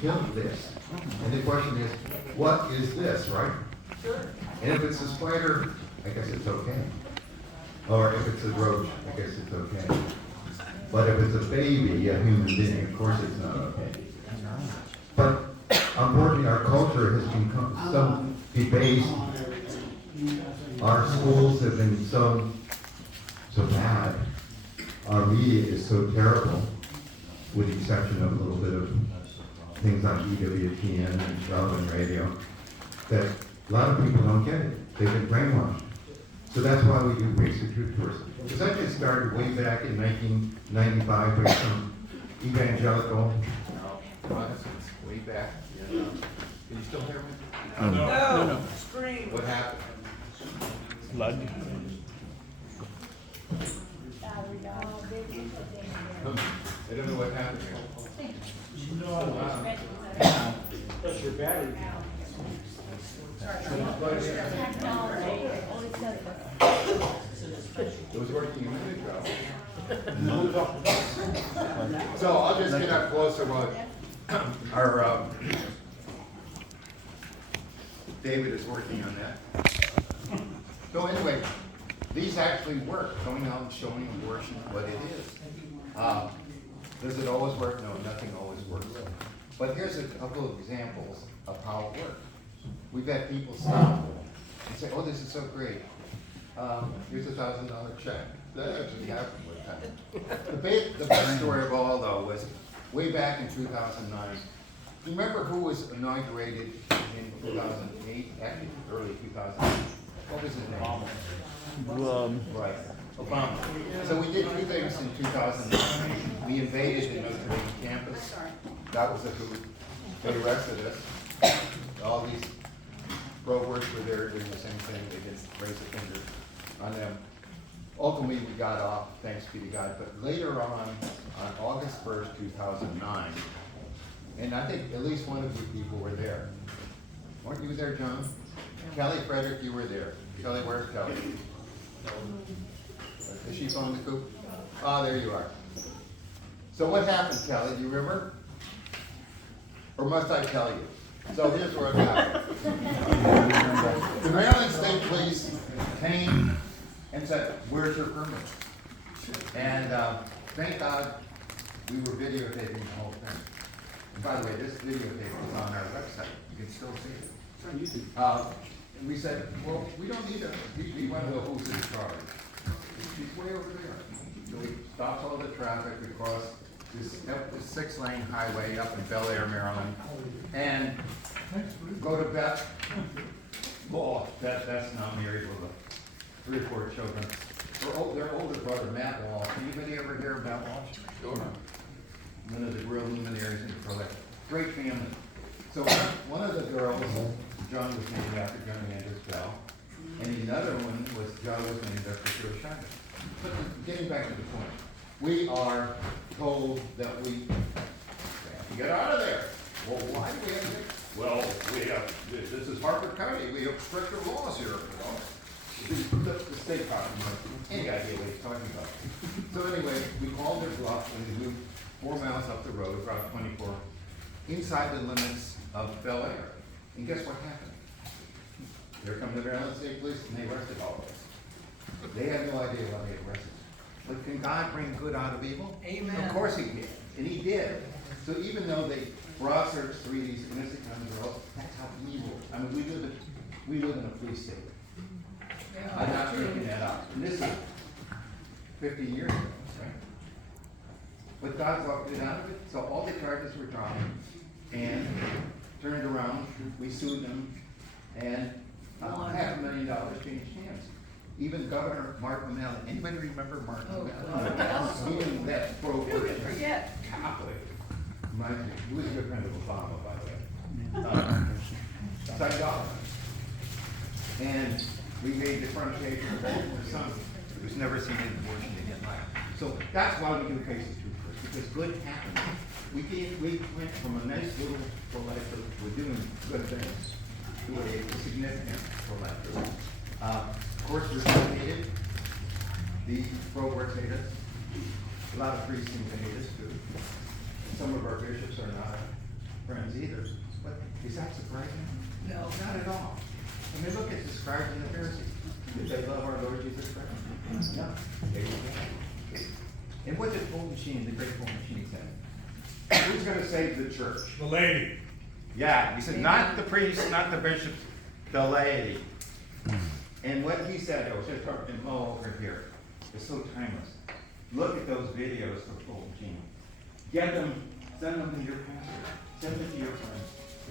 killed this. And the question is, what is this, right? Sure. And if it's a spider, I guess it's okay. Or if it's a roach, I guess it's okay. But if it's a baby, a human being, of course it's not okay. But unfortunately, our culture has become so debased. Our schools have been so bad. Our media is so terrible, with the exception of a little bit of things on EWTN and relevant radio, that a lot of people don't get it. They've been brainwashed. So that's why we do Race the Truth Tours. Because I just started way back in 1995 with some evangelical. Way back. Can you still hear me? No. Scream. What happened? Blood. I don't know what happened here. That's your battery. It was working a minute ago. So I'll just get up closer while our David is working on that. So anyway, these actually work, going out and showing abortion what it is. Does it always work? No, nothing always works. But here's a couple of examples of how it works. We've had people stop and say, oh, this is so great. Here's a $1,000 check. That actually happened with that. The best story of all, though, was way back in 2009. Remember who was inaugurated in 2008, actually early 2008? What was his name? Right, Obama. So we did two things in 2009. We invaded the Notre Dame campus. That was a hoot. They arrested us. All these pro-words were there doing the same thing. They didn't raise a finger on them. Ultimately, we got off, thanks be to God. But later on August 1st, 2009, and I think at least one of you people were there. Weren't you there, John? Kelly Frederick, you were there. Kelly, where's Kelly? Is she on the coop? Ah, there you are. So what happened, Kelly? Do you remember? Or must I tell you? So here's what happened. The Maryland State Police came and said, where's your permit? And thank God we were videotaping the whole thing. And by the way, this videotape is on our website. You can still see it. It's on YouTube. And we said, well, we don't need a, we want to know who's in charge. She's way over there. So we stopped all the traffic. We crossed this 6-lane highway up in Bel Air, Maryland, and go to Beth. Oh, that's not married with 3 or 4 children. Their older brother, Matt Walsh. Anybody ever hear of Matt Walsh? Sure. One of the real luminaries in the pro-life. Great family. So one of the girls, John was named after John Anders Bell, and another one was John was named after Joe Shiner. But getting back to the point, we are told that we have to get out of there. Well, why do we have to get? Well, we have, this is Harford County, we have stricter laws here, you know. The state property, any idea what he's talking about. So anyway, we called their bluff and we moved 4 miles up the road, Route 24, inside the limits of Bel Air. And guess what happened? Here come the Maryland State Police and they arrested all of us. They had no idea why they arrested us. But can God bring good out of evil? Amen. Of course he did. And he did. So even though they brought us 3 of these innocent young girls, that's how evil. I mean, we live in a free state. I'm not making that up. And this is 15 years ago, right? But God walked it out of it. So all the charges were dropped and turned around. We sued them, and $500,000 changed hands. Even Governor Mark O'Malley. Anybody remember Mark O'Malley? Even that pro Forget. Catholic. He was a good friend of Obama, by the way. Signed off. And we made the front page of the Sun. It was never seen an abortion in his life. So that's why we do cases too first, because good happens. We went from a nice little pro-life, we're doing good things, to a significant pro-life. Of course, we're still hated. The pro-works hate us. A lot of priests seem to hate us too. Some of our bishops are not friends either. But is that surprising? No, not at all. I mean, look at the scribes and the Pharisees. Did they love our Lord Jesus Christ? No. They didn't. And what did Fulton Sheen, the great Fulton Sheen, say? Who's going to save the church? The lady. Yeah, he said, not the priest, not the bishop, the laity. And what he said, I was just talking to Mo over here, is so timeless. Look at those videos for Fulton Sheen. Get them, send them to your pastor, send them to your friends.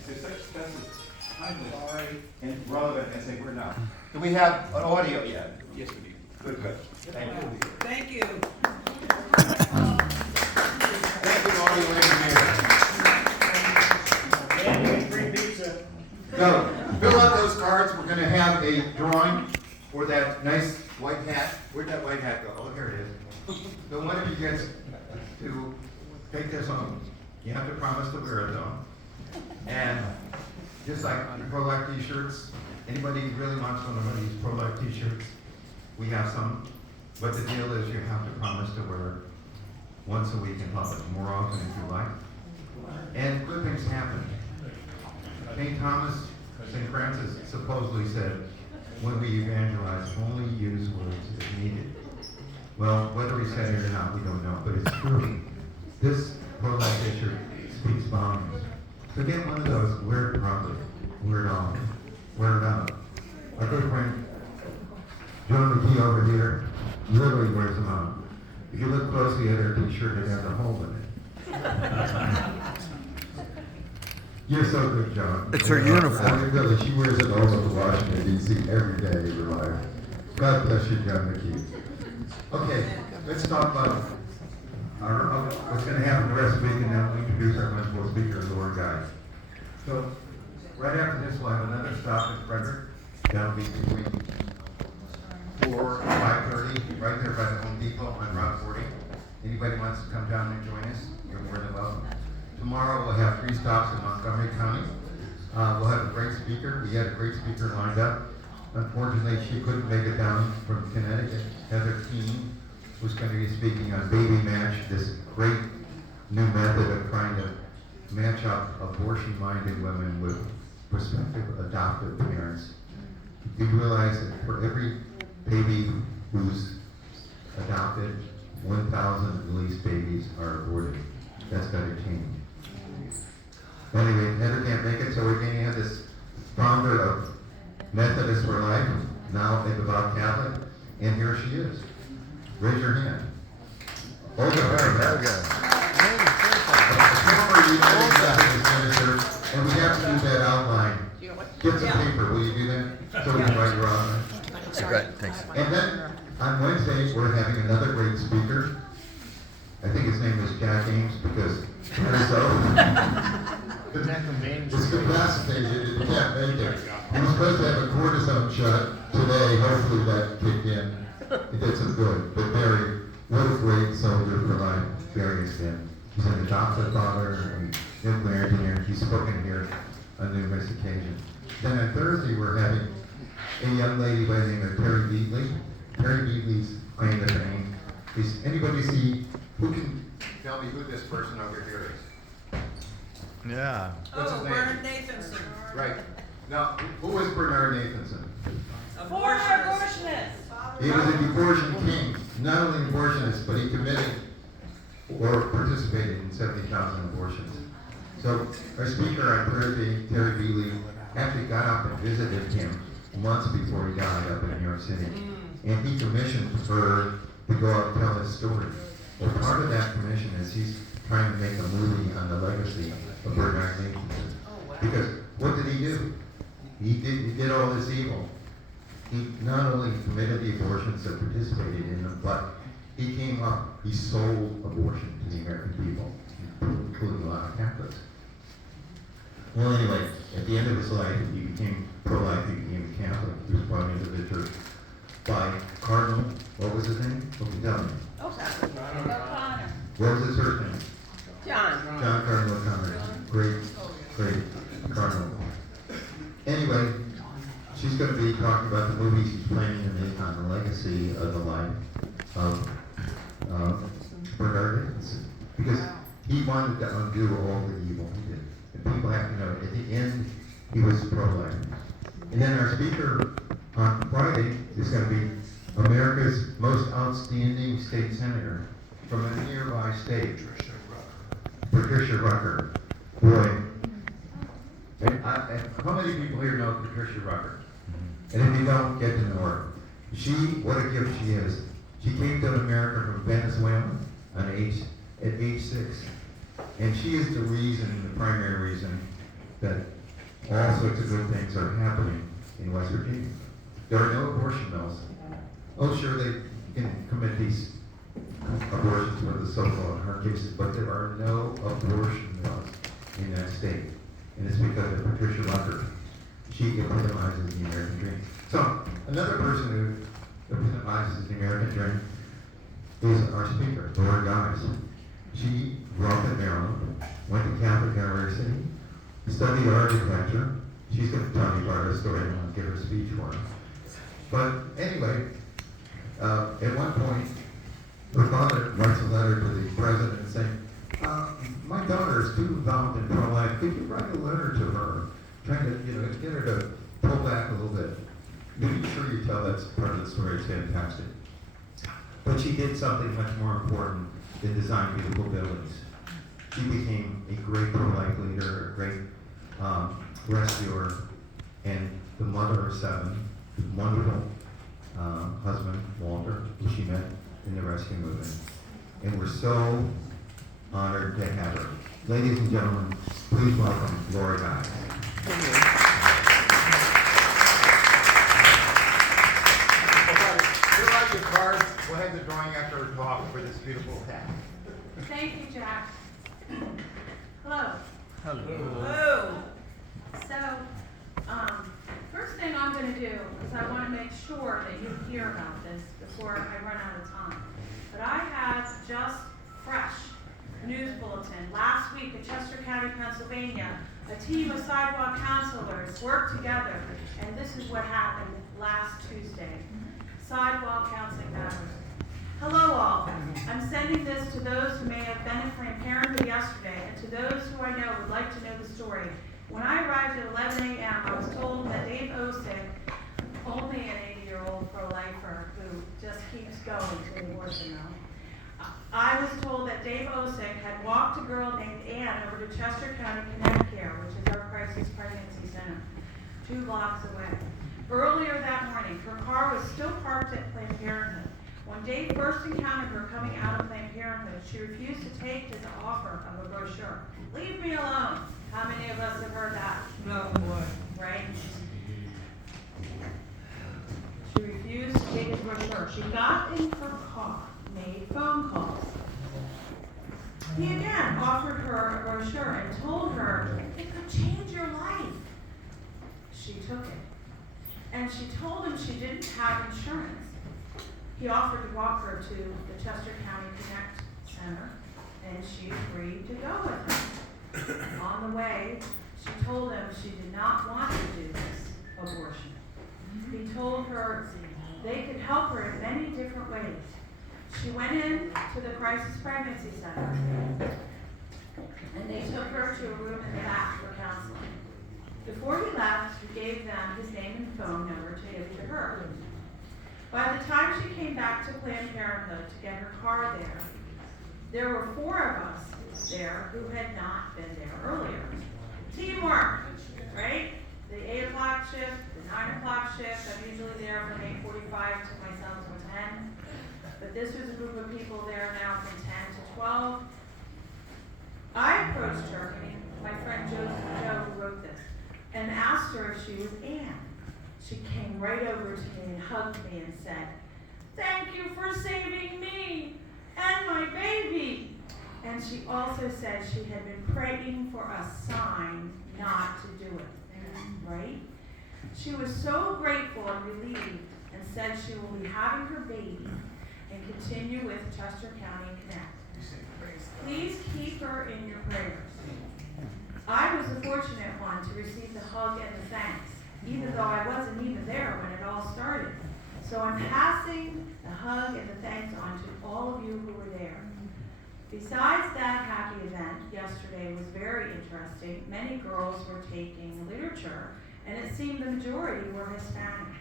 It's such stuff is timeless and relevant as they were now. Do we have an audio yet? Yes, we do. Good, good. Thank you. Thank you. Thank you, audio engineer. And free pizza. So, fill out those cards. We're going to have a drawing for that nice white hat. Where'd that white hat go? Oh, here it is. So one of you gets to take this home. You have to promise to wear it though. And just like pro-life t-shirts, anybody who really wants one of these pro-life t-shirts, we have some. But the deal is you have to promise to wear it once a week in public, more often if you like. And good things happen. St. Thomas, St. Francis supposedly said, when we evangelize, only use words if needed. Well, whether he said it or not, we don't know, but it's true. This pro-life issue speaks volumes. So get one of those, wear it properly, wear it on, wear it out. Our good friend, John McKee over here, literally wears them out. If you look closely at her t-shirt, it has a hole in it. You're so good, John. It's her uniform. I mean, really, she wears it all over Washington, D.C. every day of her life. God bless you, John McKee. Okay, let's talk about what's going to happen the rest of the week, and then we'll introduce our principal speaker, the Lord Guide. So, right after this, we'll have another stop in Frederick. That'll be between 4 and 5:30, right there by the Home Depot on Route 40. Anybody wants to come down and join us, you're more than welcome. Tomorrow we'll have 3 stops in Montgomery County. We'll have a great speaker. We had a great speaker lined up. Unfortunately, she couldn't make it down from Connecticut. Heather Keene, who's going to be speaking on Baby Match, this great new method of trying to match up abortion-minded women with prospective adoptive parents. Do you realize that for every baby who's adopted, 1,000 at least babies are aborted? That's got to change. Anyway, Heather can't make it, so we're going to have this founder of Methodist for Life, now a devout Catholic, and here she is. Raise your hand. Olga Berger, former United Methodist minister, and we have to do that outline. Get some paper, will you do that? So we can write your outline. Great, thanks. And then on Wednesday, we're having another great speaker. I think his name is Jack Ames because it's capacitated, it can't make it. He was supposed to have a cortisone shot today, hopefully that kicked in. It did some good, but Barry, what a great soldier for life Barry has been. He's an adoptive father and nuclear engineer. He's spoken here on numerous occasions. Then on Thursday, we're having a young lady by the name of Terry Beatley. Terry Beatley's claim to fame is, anybody see, who can tell me who this person over here is? Yeah. What's his name? Bernard Nathanson. Right. Now, who was Bernard Nathanson? Abortionist. He was an abortion king, not only an abortionist, but he committed or participated in 70,000 abortions. So our speaker on Thursday, Terry Beatley, actually got up and visited him months before he died up in New York City. And he commissioned her to go out and tell his story. Well, part of that commission is he's trying to make a movie on the legacy of Bernard Nathanson. Because what did he do? He did all this evil. He not only committed the abortions that participated in them, but he came up, he sold abortion to the American people, including a lot of Catholics. Well, anyway, at the end of his life, he became pro-life, he became a Catholic. He was brought into the church by Cardinal, what was his name? What can you tell me? O'Connor. What was his first name? John. John Cardinal O'Connor. Great Cardinal. Anyway, she's going to be talking about the movie she's planning to make on the legacy of the life of Bernard Nathanson. Because he wanted to undo all the evil he did. And people have to know, at the end, he was pro-life. And then our speaker on Friday is going to be America's most outstanding state senator from a nearby state, Patricia Rucker. Boy, and how many people here know Patricia Rucker? And if you don't, get to know her. What a gift she is. She came to America from Venezuela at age 6. And she is the reason, the primary reason, that all sorts of good things are happening in West Virginia. There are no abortion mills. Oh, sure, they can commit these abortions for the so-called hard cases, but there are no abortion mills in that state. And it's because of Patricia Rucker. She epitomizes the American dream. So, another person who epitomizes the American dream is our speaker, Laura Gies. She grew up in Maryland, went to Catholic University, studied architecture. She's going to tell you about her story and I'll give her a speech for her. But anyway, at one point, her father writes a letter to the president saying, my daughter is too involved in pro-life. Could you write a letter to her, trying to get her to pull back a little bit? Be sure you tell that part of the story. It's fantastic. But she did something much more important than design beautiful buildings. She became a great pro-life leader, a great rescuer, and the mother of 7, wonderful husband, Walter, who she met in the rescue movement. And we're so honored to have her. Ladies and gentlemen, please welcome Laura Gies. Fill out your cards. We'll have the drawing after our talk for this beautiful hat. Thank you, Jack. Hello. Hello. So, first thing I'm going to do is I want to make sure that you hear about this before I run out of time. But I have just fresh news bulletin. Last week in Chester County, Pennsylvania, a team of sidewalk counselors worked together, and this is what happened last Tuesday. Sidewalk counseling matters. Hello all. I'm sending this to those who may have been in Planned Parenthood yesterday and to those who I know would like to know the story. When I arrived at 11 a.m., I was told that Dave Osick, only an 80-year-old pro-lifer who just keeps going to the abortion mill, I was told that Dave Osick had walked a girl named Ann over to Chester County Connect Care, which is our crisis pregnancy center, 2 blocks away. Earlier that morning, her car was still parked at Planned Parenthood. When Dave first encountered her coming out of Planned Parenthood, she refused to take his offer of a brochure. Leave me alone. How many of us have heard that? No, boy. Right? She refused to take his brochure. She got in her car, made phone calls. He again offered her a brochure and told her it could change your life. She took it. And she told him she didn't have insurance. He offered to walk her to the Chester County Connect Center, and she agreed to go with him. On the way, she told him she did not want to do this abortion. He told her they could help her in many different ways. She went in to the crisis pregnancy center, and they took her to a room in the back for counseling. Before he left, he gave them his name and phone number to give to her. By the time she came back to Planned Parenthood to get her car there were 4 of us there who had not been there earlier. Teamwork, right? The 8 o'clock shift, the 9 o'clock shift, I'm usually there from 8:45 to myself till 10. But this was a group of people there now from 10 to 12. I approached her, my friend Joe who wrote this, and asked her if she was Ann. She came right over to me and hugged me and said, "Thank you for saving me and my baby." And she also said she had been praying for a sign not to do it, right? She was so grateful and relieved and said she will be having her baby and continue with Chester County Connect. Please keep her in your prayers. I was the fortunate one to receive the hug and the thanks, even though I wasn't even there when it all started. So I'm passing the hug and the thanks on to all of you who were there. Besides that happy event, yesterday was very interesting. Many girls were taking literature, and it seemed the majority were Hispanic.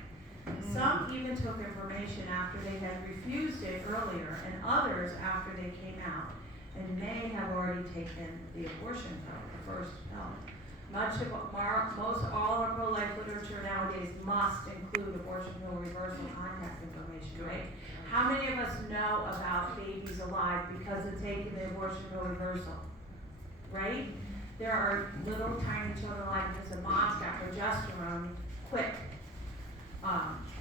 Some even took information after they had refused it earlier, and others after they came out and may have already taken the abortion pill, the first pill. Most all our pro-life literature nowadays must include abortion pill reversal contact information, right? How many of us know about babies alive because of taking the abortion pill reversal, right? There are little tiny children alive because the moms got progesterone quick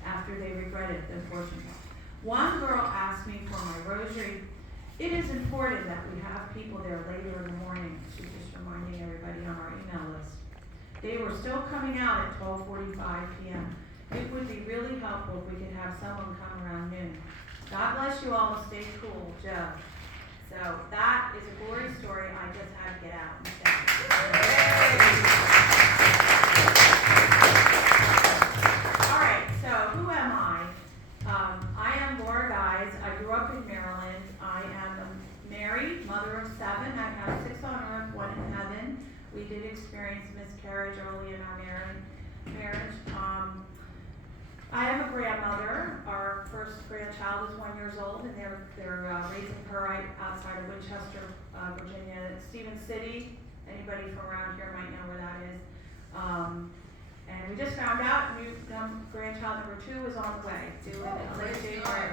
after they regretted the abortion pill. One girl asked me for my rosary. It is important that we have people there later in the morning. She's just reminding everybody on our email list. They were still coming out at 12:45 p.m. It would be really helpful if we could have someone come around noon. God bless you all and stay cool, Joe. So that is a glory story I just had to get out and say. All right, so who am I? I am Laura Gies. I grew up in Maryland. I am married, mother of 7. I have 6 on earth, 1 in heaven. We did experience miscarriage early in our marriage. I am a grandmother. Our first grandchild is 1 year old, and they're raising her right outside of Winchester, Virginia, Stephen City. Anybody from around here might know where that is. And we just found out new grandchild number 2 is on the way, due in late January.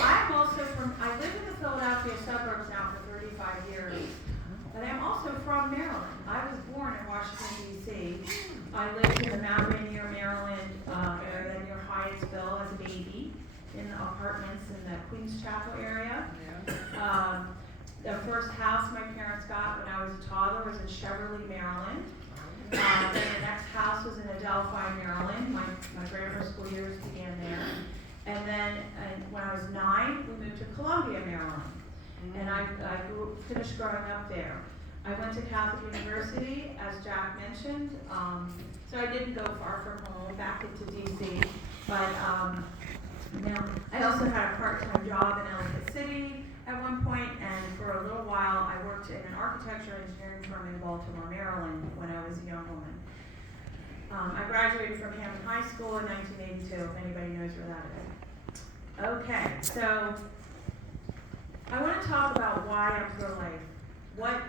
I'm also I live in the Philadelphia suburbs now for 35 years, but I'm also from Maryland. I was born in Washington, D.C. I lived in the Mount Rainier, Maryland area near Hyattsville as a baby in the apartments in the Queens Chapel area. The first house my parents got when I was a toddler was in Cheverly, Maryland. Then the next house was in Adelphi, Maryland. My grammar school years began there. And then when I was 9, we moved to Columbia, Maryland. And I finished growing up there. I went to Catholic University, as Jack mentioned. So I didn't go far from home, back into DC. But I also had a part-time job in Ellicott City at one point, and for a little while I worked in an architecture engineering firm in Baltimore, Maryland when I was a young woman. I graduated from Hammond High School in 1982, if anybody knows where that is. Okay, so I want to talk about why I'm pro-life. What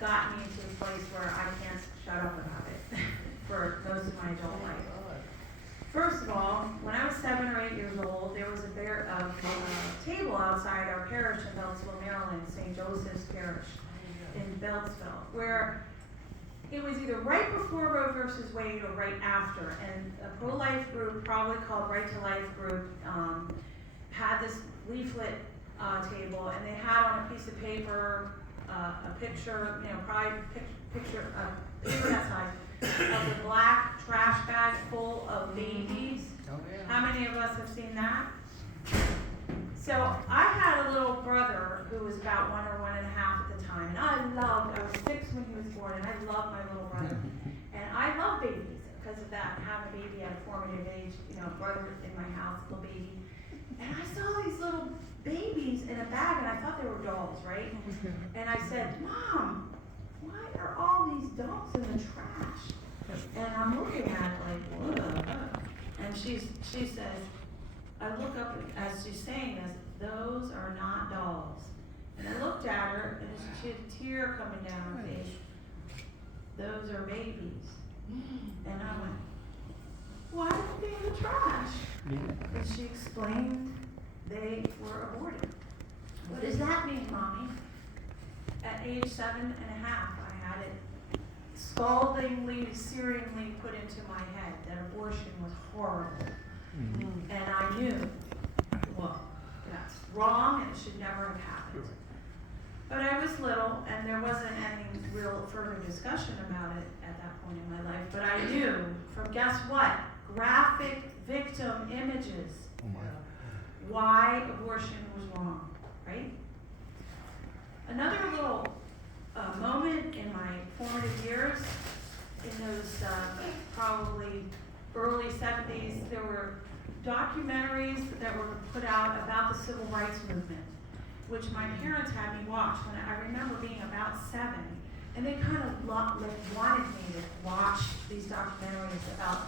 got me to a place where I can't shut up about it for most of my adult life. First of all, when I was 7 or 8 years old, there was a table outside our parish in Beltsville, Maryland, St. Joseph's Parish in Beltsville, where it was either right before Roe versus Wade or right after, and a pro-life group, probably called Right to Life group, had this leaflet table, and they had on a piece of paper a picture, probably picture paper that size, of the black trash bag full of babies. Oh, yeah. How many of us have seen that? So I had a little brother who was about 1 or 1.5 at the time, and I was 6 when he was born, and I loved my little brother. And I love babies because of that, having a baby at a formative age, brother in my house, little baby. And I saw these little babies in a bag, and I thought they were dolls, right? And I said, Mom, why are all these dolls in the trash? And I'm looking at it like, what? And she says, I look up as she's saying this, those are not dolls. And I looked at her, and she had a tear coming down her face. Those are babies. And I went, why are they in the trash? And she explained they were aborted. What does that mean, Mommy? At age 7.5, I had it scaldingly, searingly put into my head that abortion was horrible. Mm-hmm. And I knew, well, that's wrong and it should never have happened. But I was little, and there wasn't any real further discussion about it at that point in my life. But I knew from, guess what? Graphic victim images. Why abortion was wrong, right? Another little moment in my formative years, in those probably early 70s, there were documentaries that were put out about the civil rights movement, which my parents had me watch when I remember being about 7. And they kind of wanted me to watch these documentaries about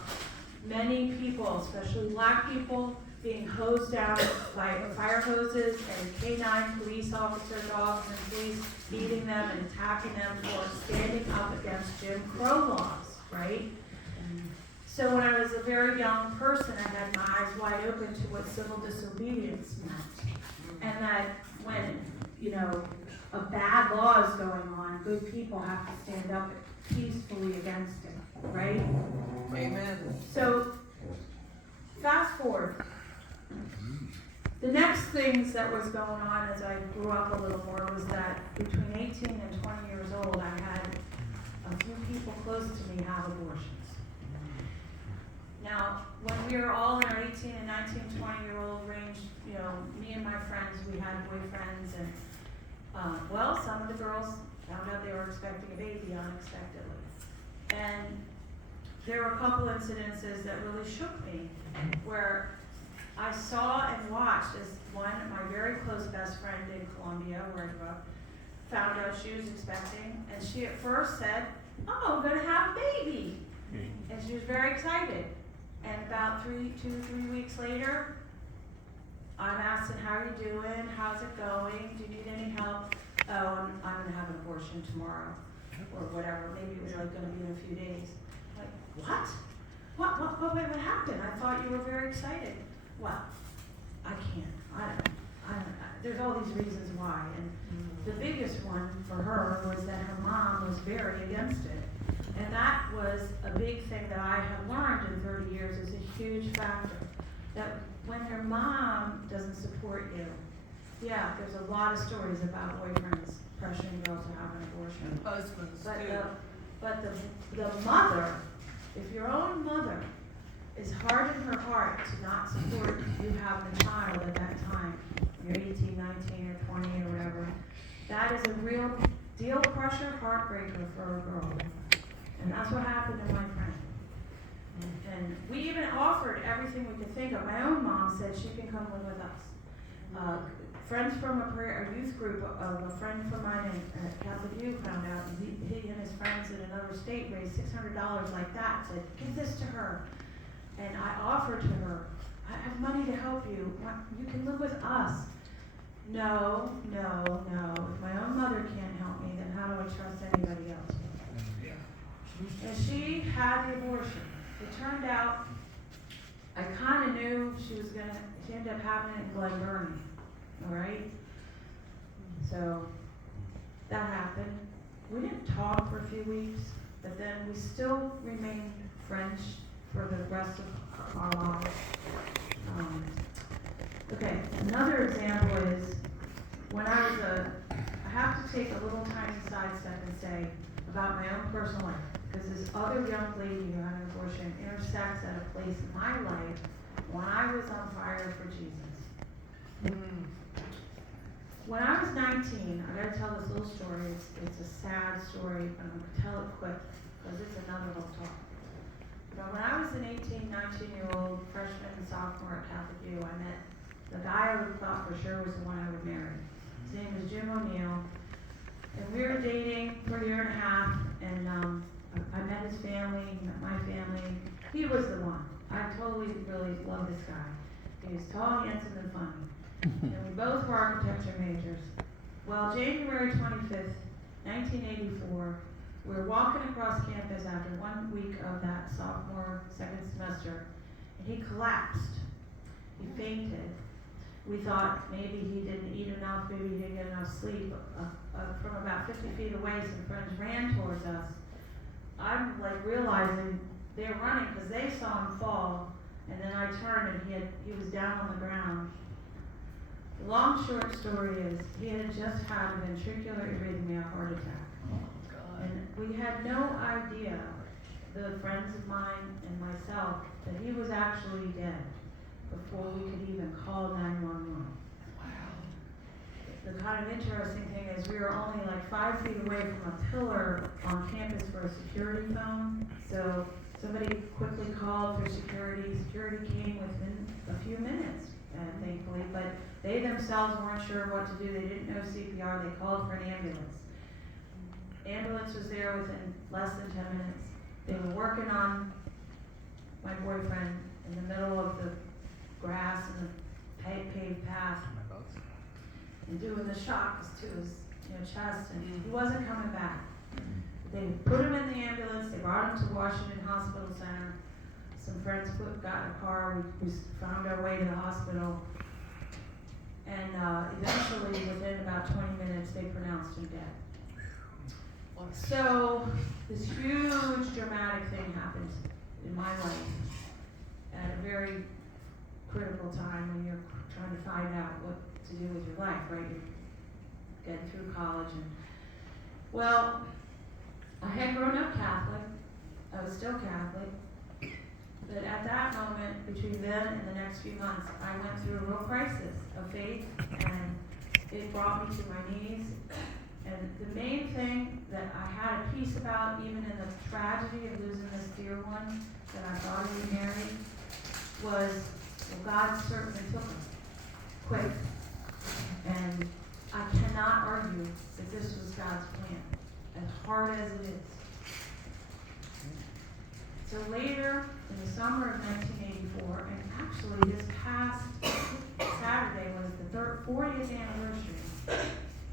many people, especially black people, being hosed down by fire hoses and K-9 police officer dogs and police beating them and attacking them for standing up against Jim Crow laws, right? So when I was a very young person, I had my eyes wide open to what civil disobedience meant. And that when, a bad law is going on, good people have to stand up peacefully against it, right? Amen. So, fast forward. The next things that was going on as I grew up a little more was that between 18 and 20 years old, I had a few people close to me have abortions. Now, when we were all in our 18 and 19, 20-year-old range, me and my friends, we had boyfriends, and some of the girls found out they were expecting a baby unexpectedly. And there were a couple incidences that really shook me, where I saw and watched as my very close best friend in Columbia, where I grew up, found out she was expecting, and she at first said, "Oh, I'm gonna have a baby," and she was very excited. And about 2 to 3 weeks later, I'm asking, "How are you doing? How's it going? Do you need any help?" "Oh, I'm gonna have an abortion tomorrow," or whatever. Maybe it was like gonna be in a few days. Like, what? What happened? I thought you were very excited. Well, I can't. There's all these reasons why, and the biggest one for her was that her mom was very against it. And that was a big thing that I have learned in 30 years is a huge factor. That when your mom doesn't support you, yeah, there's a lot of stories about boyfriends pressuring girls to have an abortion. Husbands But too. the mother, if your own mother is hard in her heart to not support you having a child at that time, you're 18, 19, or 20, or whatever, that is a real deal crusher, heartbreaker for a girl. And that's what happened to my friend. And we even offered everything we could think of. My own mom said she can come live with us. Friends from a youth group of a friend from mine at Catholic U found out, and he and his friends in another state raised $600 like that, said, "Give this to her." And I offered to her, "I have money to help you. You can live with us." No. If my own mother can't help me, then how do I trust anybody else? And she had the abortion. It turned out, I kind of knew she ended up having it in Glen Burnie, all right? So, that happened. We didn't talk for a few weeks, but then we still remained friends for the rest of our lives. Okay, another example is, when I have to take a little tiny sidestep and say about my own personal life, because this other young lady who had an abortion intersects at a place in my life when I was on fire for Jesus. When I was 19, I gotta tell this little story. It's a sad story, but I'm gonna tell it quick, because it's another little talk. But when I was an 18, 19-year-old freshman and sophomore at Catholic U, I met the guy I would have thought for sure was the one I would marry. His name was Jim O'Neill, and we were dating for a year and a half, and I met his family, he met my family. He was the one. I totally, really love this guy. He was tall, handsome, and funny. And we both were architecture majors. Well, January 25th, 1984, we were walking across campus after 1 week of that sophomore second semester, and he collapsed. He fainted. We thought maybe he didn't eat enough, maybe he didn't get enough sleep. From about 50 feet away, some friends ran towards us. I'm like realizing they were running because they saw him fall, and then I turned and he was down on the ground. The long short story is he had just had a ventricular arrhythmia heart attack. And we had no idea, the friends of mine and myself, that he was actually dead before we could even call 911. The kind of interesting thing is we were only like 5 feet away from a pillar on campus for a security phone. So Somebody quickly called for security. Security came within a few minutes, thankfully, but they themselves weren't sure what to do. They didn't know CPR. They called for an ambulance. Ambulance was there within less than 10 minutes. They were working on my boyfriend in the middle of the grass and the paved path and doing the shocks to his chest, and he wasn't coming back. They put him in the ambulance. They brought him to Washington Hospital Center. Some friends got in a car. We found our way to the hospital. And eventually, within about 20 minutes, they pronounced him dead. So, this huge dramatic thing happened in my life at a very critical time when you're trying to find out what to do with your life, right? You're getting through college. And well, I had grown up Catholic. I was still Catholic. But at that moment, between then and the next few months, I went through a real crisis of faith, and it brought me to my knees. And the main thing that I had a peace about, even in the tragedy of losing this dear one that I thought he married, was, well, God certainly took him quick. And I cannot argue that this was God's plan, as hard as it is. So later, in the summer of 1984, and actually this past Saturday was the 40th anniversary,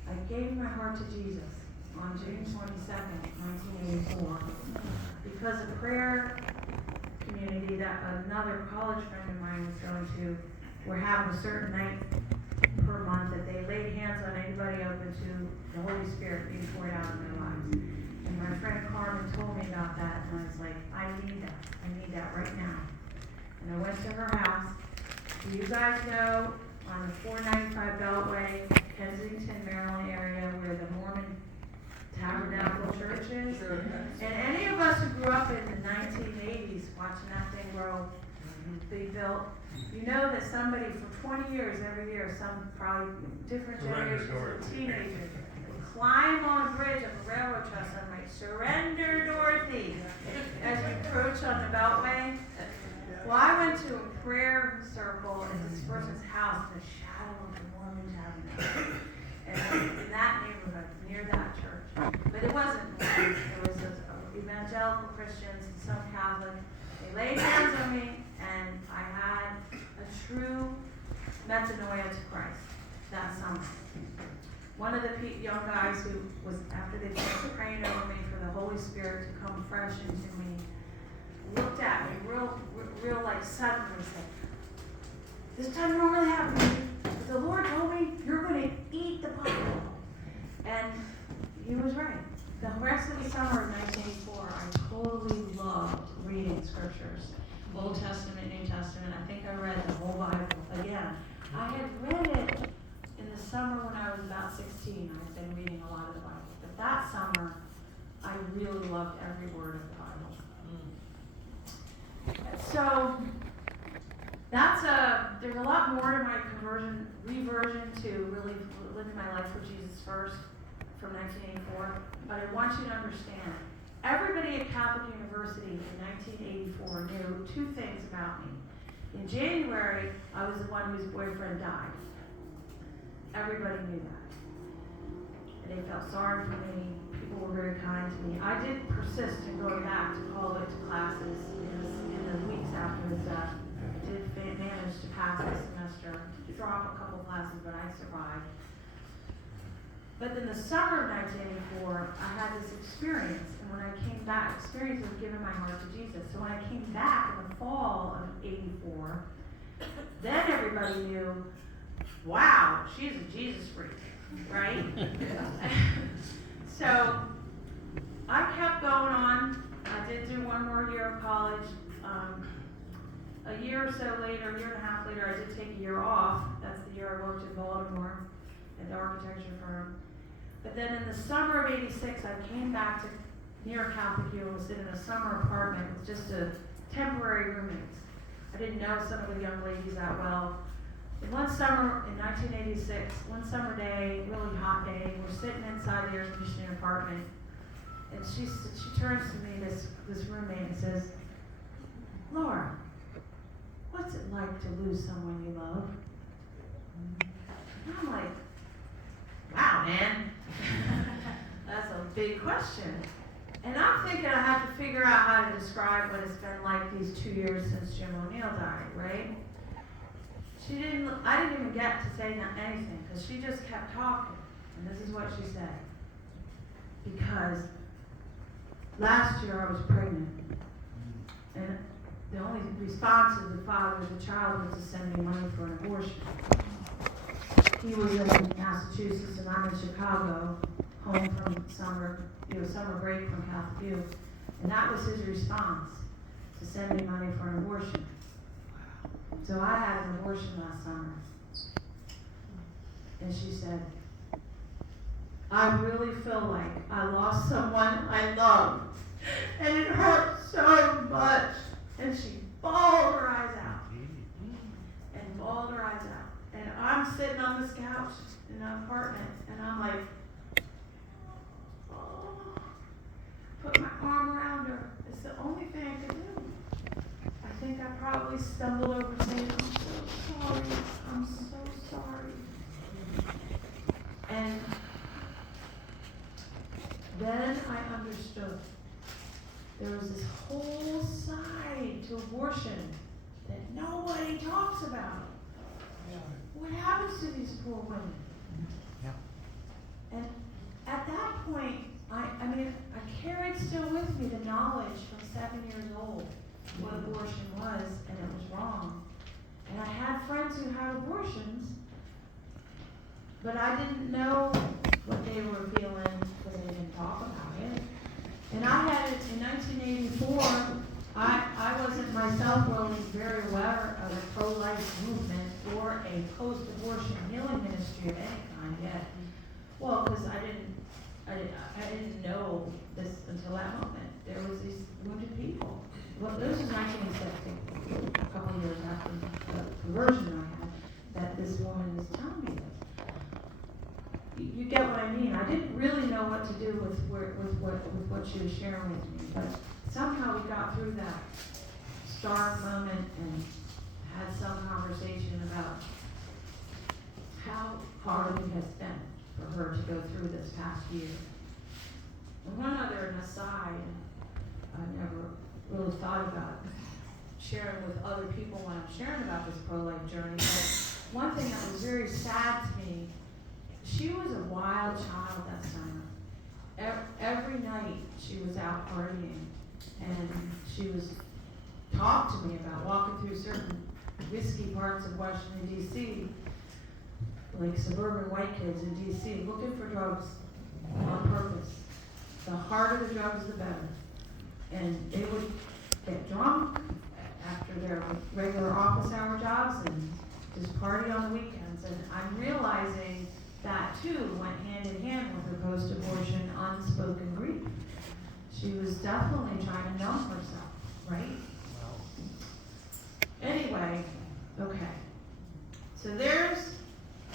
I gave my heart to Jesus on June 22nd, 1984, because a prayer community that another college friend of mine was going to were having a certain night per month that they laid hands on anybody open to the Holy Spirit being poured out in their lives. And my friend Carmen told me about that, and I was like, I need that. I need that right now. And I went to her house. Do you guys know on the 495 Beltway, Kensington, Maryland area where the Mormon Tabernacle Church is? And any of us who grew up in the 1980s watching that thing grow, be built, you know that somebody for 20 years, every year, some probably different generations of teenagers would climb on a bridge of a railroad trestle and write, "Surrender, Dorothy," as we approach on the Beltway. Well, I went to a prayer circle at this person's house in the shadow of the Mormon Tabernacle, and in that neighborhood, near that church. But it wasn't Mormon. It was evangelical Christians and some Catholic. They laid hands on me, and I had a true metanoia to Christ that summer. One of the young guys who was, after they finished praying over me for the Holy Spirit to come fresh into me, looked at me real like suddenly said, "This time it won't really happen to you. But the Lord told me you're going to eat the Bible." And he was right. The rest of the summer of 1984, I totally loved reading scriptures. Old Testament, New Testament. I think I read the whole Bible again. I had read it in the summer when I was about 16. I had been reading a lot of the Bible. But that summer, I really loved every word of the Bible. So, there's a lot more to my reversion to really living my life for Jesus first from 1984. But I want you to understand, everybody at Catholic University in 1984 knew two things about me. In January, I was the one whose boyfriend died. Everybody knew that. And they felt sorry for me. People were very kind to me. I did persist in going back to college classes in the weeks after his death. I did manage to pass the semester, drop a couple classes, but I survived. But in the summer of 1984, I had this experience, and when I came back, experience of giving my heart to Jesus. So when I came back in the fall of 84, then everybody knew, wow, she's a Jesus freak, right? So I kept going on. I did do one more year of college. A year or so later, a year and a half later, I did take a year off. That's the year I worked in Baltimore at the architecture firm. But then in the summer of 86, I came back to near Catholic U and was in a summer apartment with just a temporary roommates. I didn't know some of the young ladies that well. And one summer in 1986, one summer day, really hot day, we're sitting inside the air conditioning apartment, and she turns to me, this roommate, and says, Laura, what's it like to lose someone you love? And I'm like, wow, man. That's a big question. And I'm thinking I have to figure out how to describe what it's been like these 2 years since Jim O'Neill died, right? I didn't even get to say anything, because she just kept talking. And this is what she said. Because last year I was pregnant. And the only response of the father of the child was to send me money for an abortion. He was in Massachusetts and I'm in Chicago, home from summer break from Catholic View. And that was his response, to send me money for an abortion. So I had an abortion last summer. And she said, I really feel like I lost someone I loved. And it hurt so much. And she bawled her eyes out. And bawled her eyes out. And I'm sitting on this couch in an apartment, and I'm like, oh, put my arm around her. It's the only thing I could do. I think I probably stumbled over saying, I'm so sorry. I'm so sorry. And then I understood. There was this whole side to abortion that nobody talks about. What happens to these poor women? Yeah. And at that point, I carried still with me the knowledge from 7 years old what abortion was, and it was wrong. And I had friends who had abortions, but I didn't know what they were feeling because they didn't talk about it. And I had it in 1984. I wasn't myself really very aware of a pro-life movement or a post-abortion healing ministry of any kind yet. Well, because I didn't know this until that moment. There was these wounded people. Well, this was 1960, a couple of years after the conversion I had, that this woman was telling me this. You get what I mean? I didn't really know what to do with what she was sharing with me, but somehow we got through that stark moment and had some conversation about how hard it has been for her to go through this past year. And one other aside, I never really thought about sharing with other people when I'm sharing about this pro-life journey, but one thing that was very sad to me, she was a wild child that summer. Every night she was out partying, and she was talked to me about walking through certain risky parts of Washington, D.C., like suburban white kids in D.C., looking for drugs on purpose. The harder the drugs, the better. And they would get drunk after their regular office hour jobs and just party on the weekends. And I'm realizing that too went hand in hand with her post-abortion unspoken grief. She was definitely trying to numb herself, right? Anyway, okay. So there's,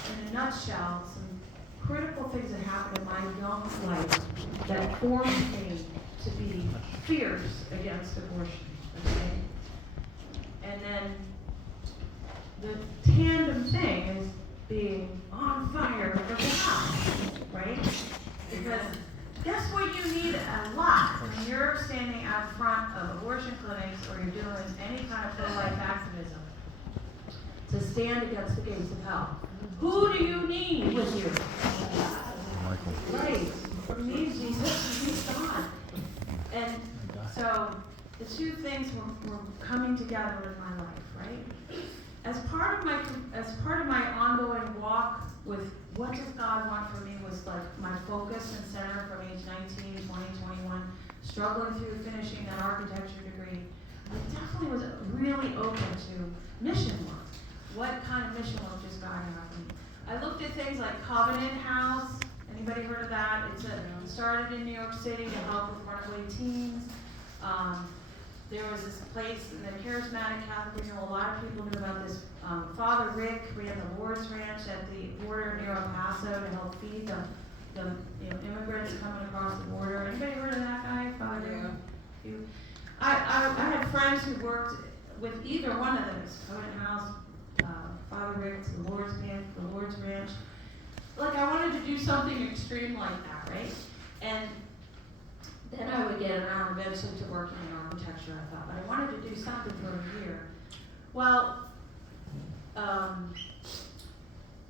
in a nutshell, some critical things that happened in my young life that formed me to be fierce against abortion, okay? And then the tandem thing is being on fire for God, right? Because guess what you need a lot when you're standing out front of abortion clinics or you're doing any kind of pro-life activism to stand against the gates of hell. Who do you need with you? Michael. Right. You need Jesus, you need God. And so the two things were coming together in my life, right? As part of my ongoing walk with what does God want from me was like my focus and center from age 19, 20, 21, struggling through finishing that architecture degree. I definitely was really open to mission work. What kind of mission work does God have for me? I looked at things like Covenant House. Anybody heard of that? It started in New York City to help with runaway teens. There was this place in the charismatic Catholic, a lot of people knew about this. Father Rick ran the Ward's Ranch at the border near El Paso to help feed the immigrants coming across the border. Anybody heard of that guy? Father Rick? I had friends friends who worked with either one of those, Covenant House, Father Rick's, the Lord's Ranch. Like, I wanted to do something extreme like that, right? And then I would get around eventually to working in architecture, I thought, but I wanted to do something for a year. Well,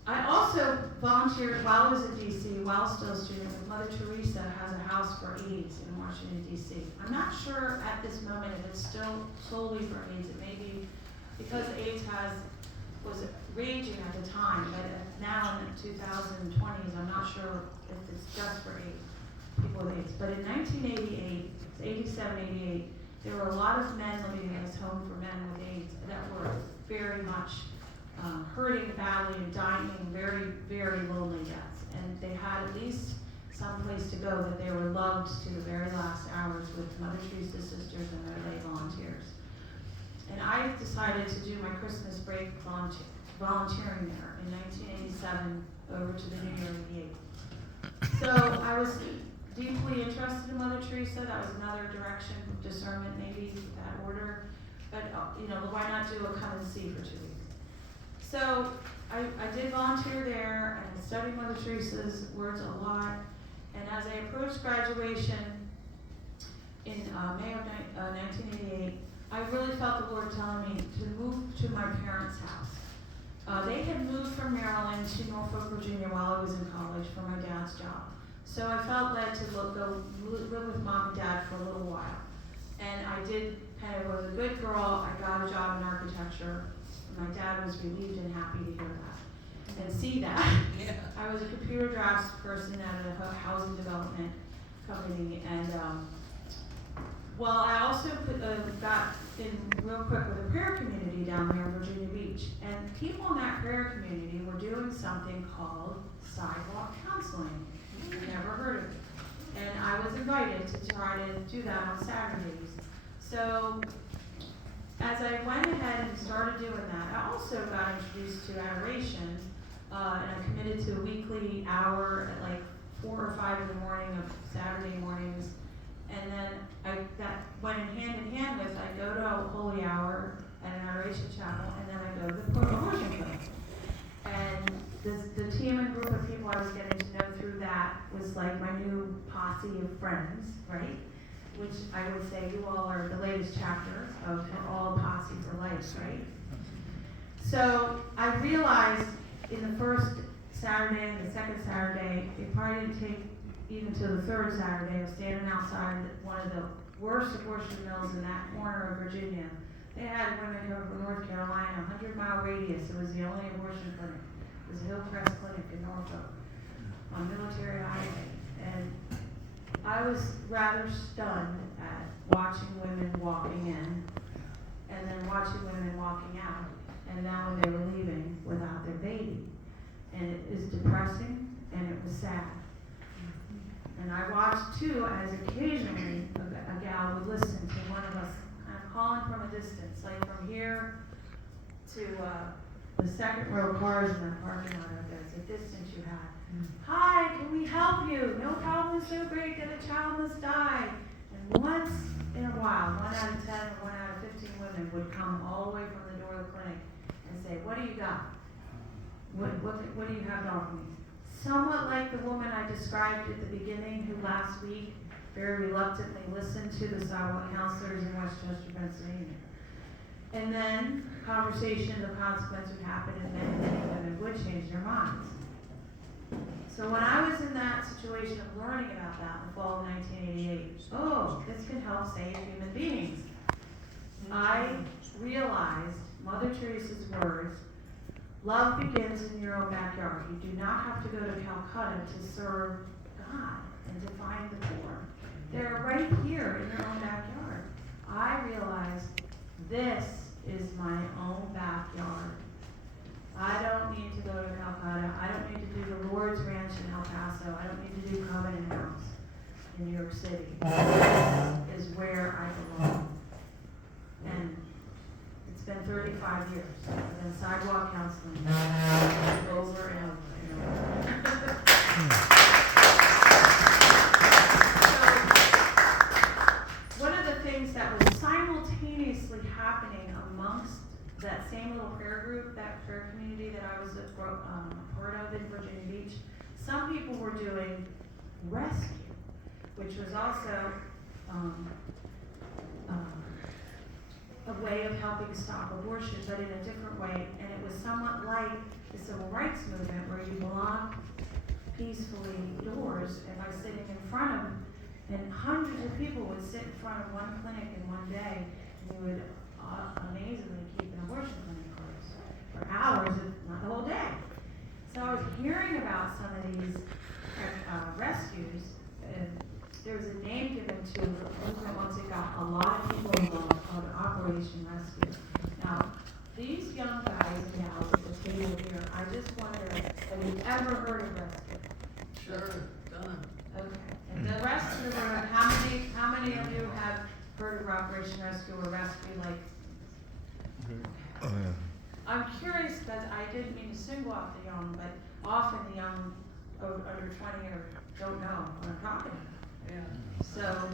I also volunteered while I was in DC, while still a student, with Mother Teresa has a house for AIDS in Washington, DC. I'm not sure at this moment if it's still solely for AIDS. It may be because AIDS was raging at the time, but now in the 2020s, I'm not sure if it's just for AIDS, people with AIDS. But in 1988, 87, 88, there were a lot of men living in this home for men with AIDS that were very much hurting badly and dying very, very lonely deaths. And they had at least some place to go, that they were loved to the very last hours with Mother Teresa's sisters and their lay volunteers. And I decided to do my Christmas break volunteering there in 1987 over to the New Year '88. So I was deeply interested in Mother Teresa. That was another direction of discernment, maybe that order. But why not do a come and see for 2 weeks? So I did volunteer there, and I studied Mother Teresa's words a lot. And as I approached graduation in May of 1988, I really felt the Lord telling me to move to my parents' house. They had moved from Maryland to Norfolk, Virginia while I was in college for my dad's job. So I felt led to go live with Mom and Dad for a little while. And I did was a good girl. I got a job in architecture. My dad was relieved and happy to hear that and see that. Yeah. I was a computer drafts person at a housing development company, and I also got in real quick with a prayer community down there in Virginia Beach, and people in that prayer community were doing something called sidewalk counseling. Never heard of it. And I was invited to try to do that on Saturdays. So as I went ahead and started doing that, I also got introduced to adoration, and I committed to a weekly hour at like 4 or 5 in the morning of Saturday mornings. And then that went in hand with, I go to a holy hour at an adoration chapel, and then I go to the pro-abortion club. And the team and group of people I was getting to know through that was like my new posse of friends, right? Which I would say you all are the latest chapter of all posse for life, right? So I realized in the first Saturday and the second Saturday, it probably didn't take even to the third Saturday. I was standing outside one of the worst abortion mills in that corner of Virginia. They had women come from North Carolina, 100-mile radius. It was the only abortion clinic. It was a Hillcrest Clinic in Norfolk on Military Highway. And I was rather stunned at watching women walking in and then watching women walking out. And now when they were leaving without their baby. And it is depressing and it was sad. And I watched too, as occasionally a gal would listen to one of us kind of calling from a distance, like from here to the second row cars in the parking lot out there. It's a distance you had. Hi, can we help you? No problem is so great that a child must die. And once in a while, 1 out of 10 or 1 out of 15 women would come all the way from the door of the clinic and say, what do you got? What do you have to offer me? Somewhat like the woman I described at the beginning who last week very reluctantly listened to the sidewalk counselors in Westchester, Pennsylvania. And then conversations of consequence would happen and many women would change their minds. So when I was in that situation of learning about that in the fall of 1988, this can help save human beings. I realized Mother Teresa's words, love begins in your own backyard. You do not have to go to Calcutta to serve God and to find the poor. They're right here in your own backyard. I realized this is my own backyard. I don't need to go to Calcutta. I don't need to do the Lord's Ranch in El Paso. I don't need to do Covenant House in New York City. This is where I belong. And it's been 35 years. I've been sidewalk counseling over and over and over. So, one of the things that was simultaneously happening amongst that same little prayer group, that prayer community that I was a part of in Virginia Beach. Some people were doing rescue, which was also a way of helping stop abortion, but in a different way. And it was somewhat like the civil rights movement, where you block peacefully doors, and by sitting in front of them, and hundreds of people would sit in front of one clinic in one day, and you would amazingly keep an abortion clinic closed for hours, if not the whole day. So I was hearing about some of these rescues, and there was a name given to the movement once it got a lot of people involved, called Operation Rescue. Now, these young guys and gals at the table here, I just wonder, have you ever heard of rescue? Sure, done. Okay, and the rest of the room, how many of you have heard of Operation Rescue or Rescue, like? Oh, yeah. I'm curious, because I didn't mean to single out the young, but often the young under 20 or don't know what I'm talking about. Yeah. So,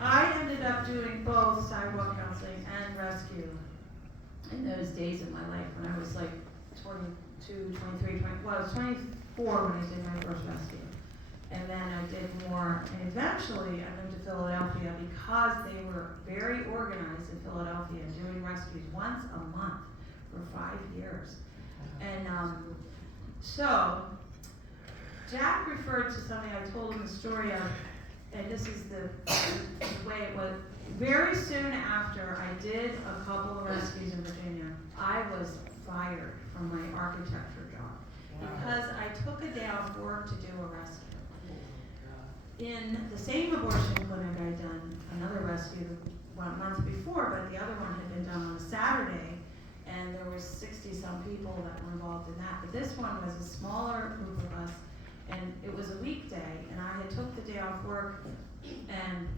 I ended up doing both sidewalk counseling and rescue in those days of my life when I was like 22, 23, 20, well, I was 24 when I did my first rescue. And then I did more, and eventually I moved to Philadelphia because they were very organized in Philadelphia, doing rescues once a month for 5 years. And so, Jack referred to something I told him the story of, and this is the way it was. Very soon after I did a couple of rescues in Virginia, I was fired from my architecture job because I took a day off work to do a rescue. In the same abortion clinic I'd done another rescue 1 month before, but the other one had been done on a Saturday, and there were 60-some people that were involved in that. But this one was a smaller group of us, and it was a weekday, and I had took the day off work, and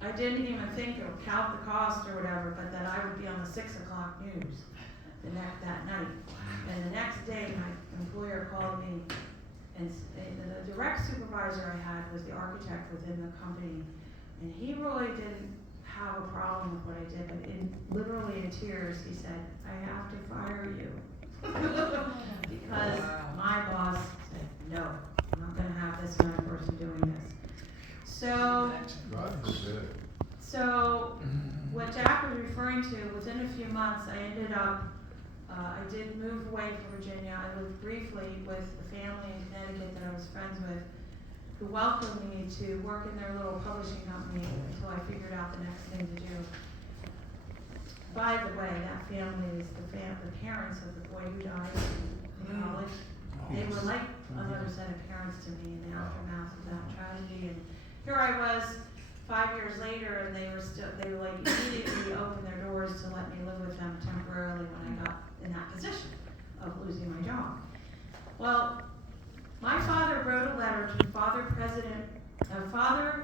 I didn't even think or count the cost or whatever, but that I would be on the 6 o'clock news that night. And the next day, my employer called me, and the direct supervisor I had was the architect within the company, and he really didn't have a problem with what I did, but literally in tears, he said, "I have to fire you." Because my boss said, "No, I'm not gonna have this kind of person doing this." So, what Jack was referring to, within a few months, I ended up, I did move away from Virginia. I lived briefly with a family in Connecticut that I was friends with, who welcomed me to work in their little publishing company until I figured out the next thing to do. By the way, that family is the parents of the boy who died in college. They were like another set of parents to me in the aftermath of that tragedy. And here I was 5 years later, and they were like immediately opened their doors to let me live with them temporarily when I got in that position of losing my job. Well, my father wrote a letter to Father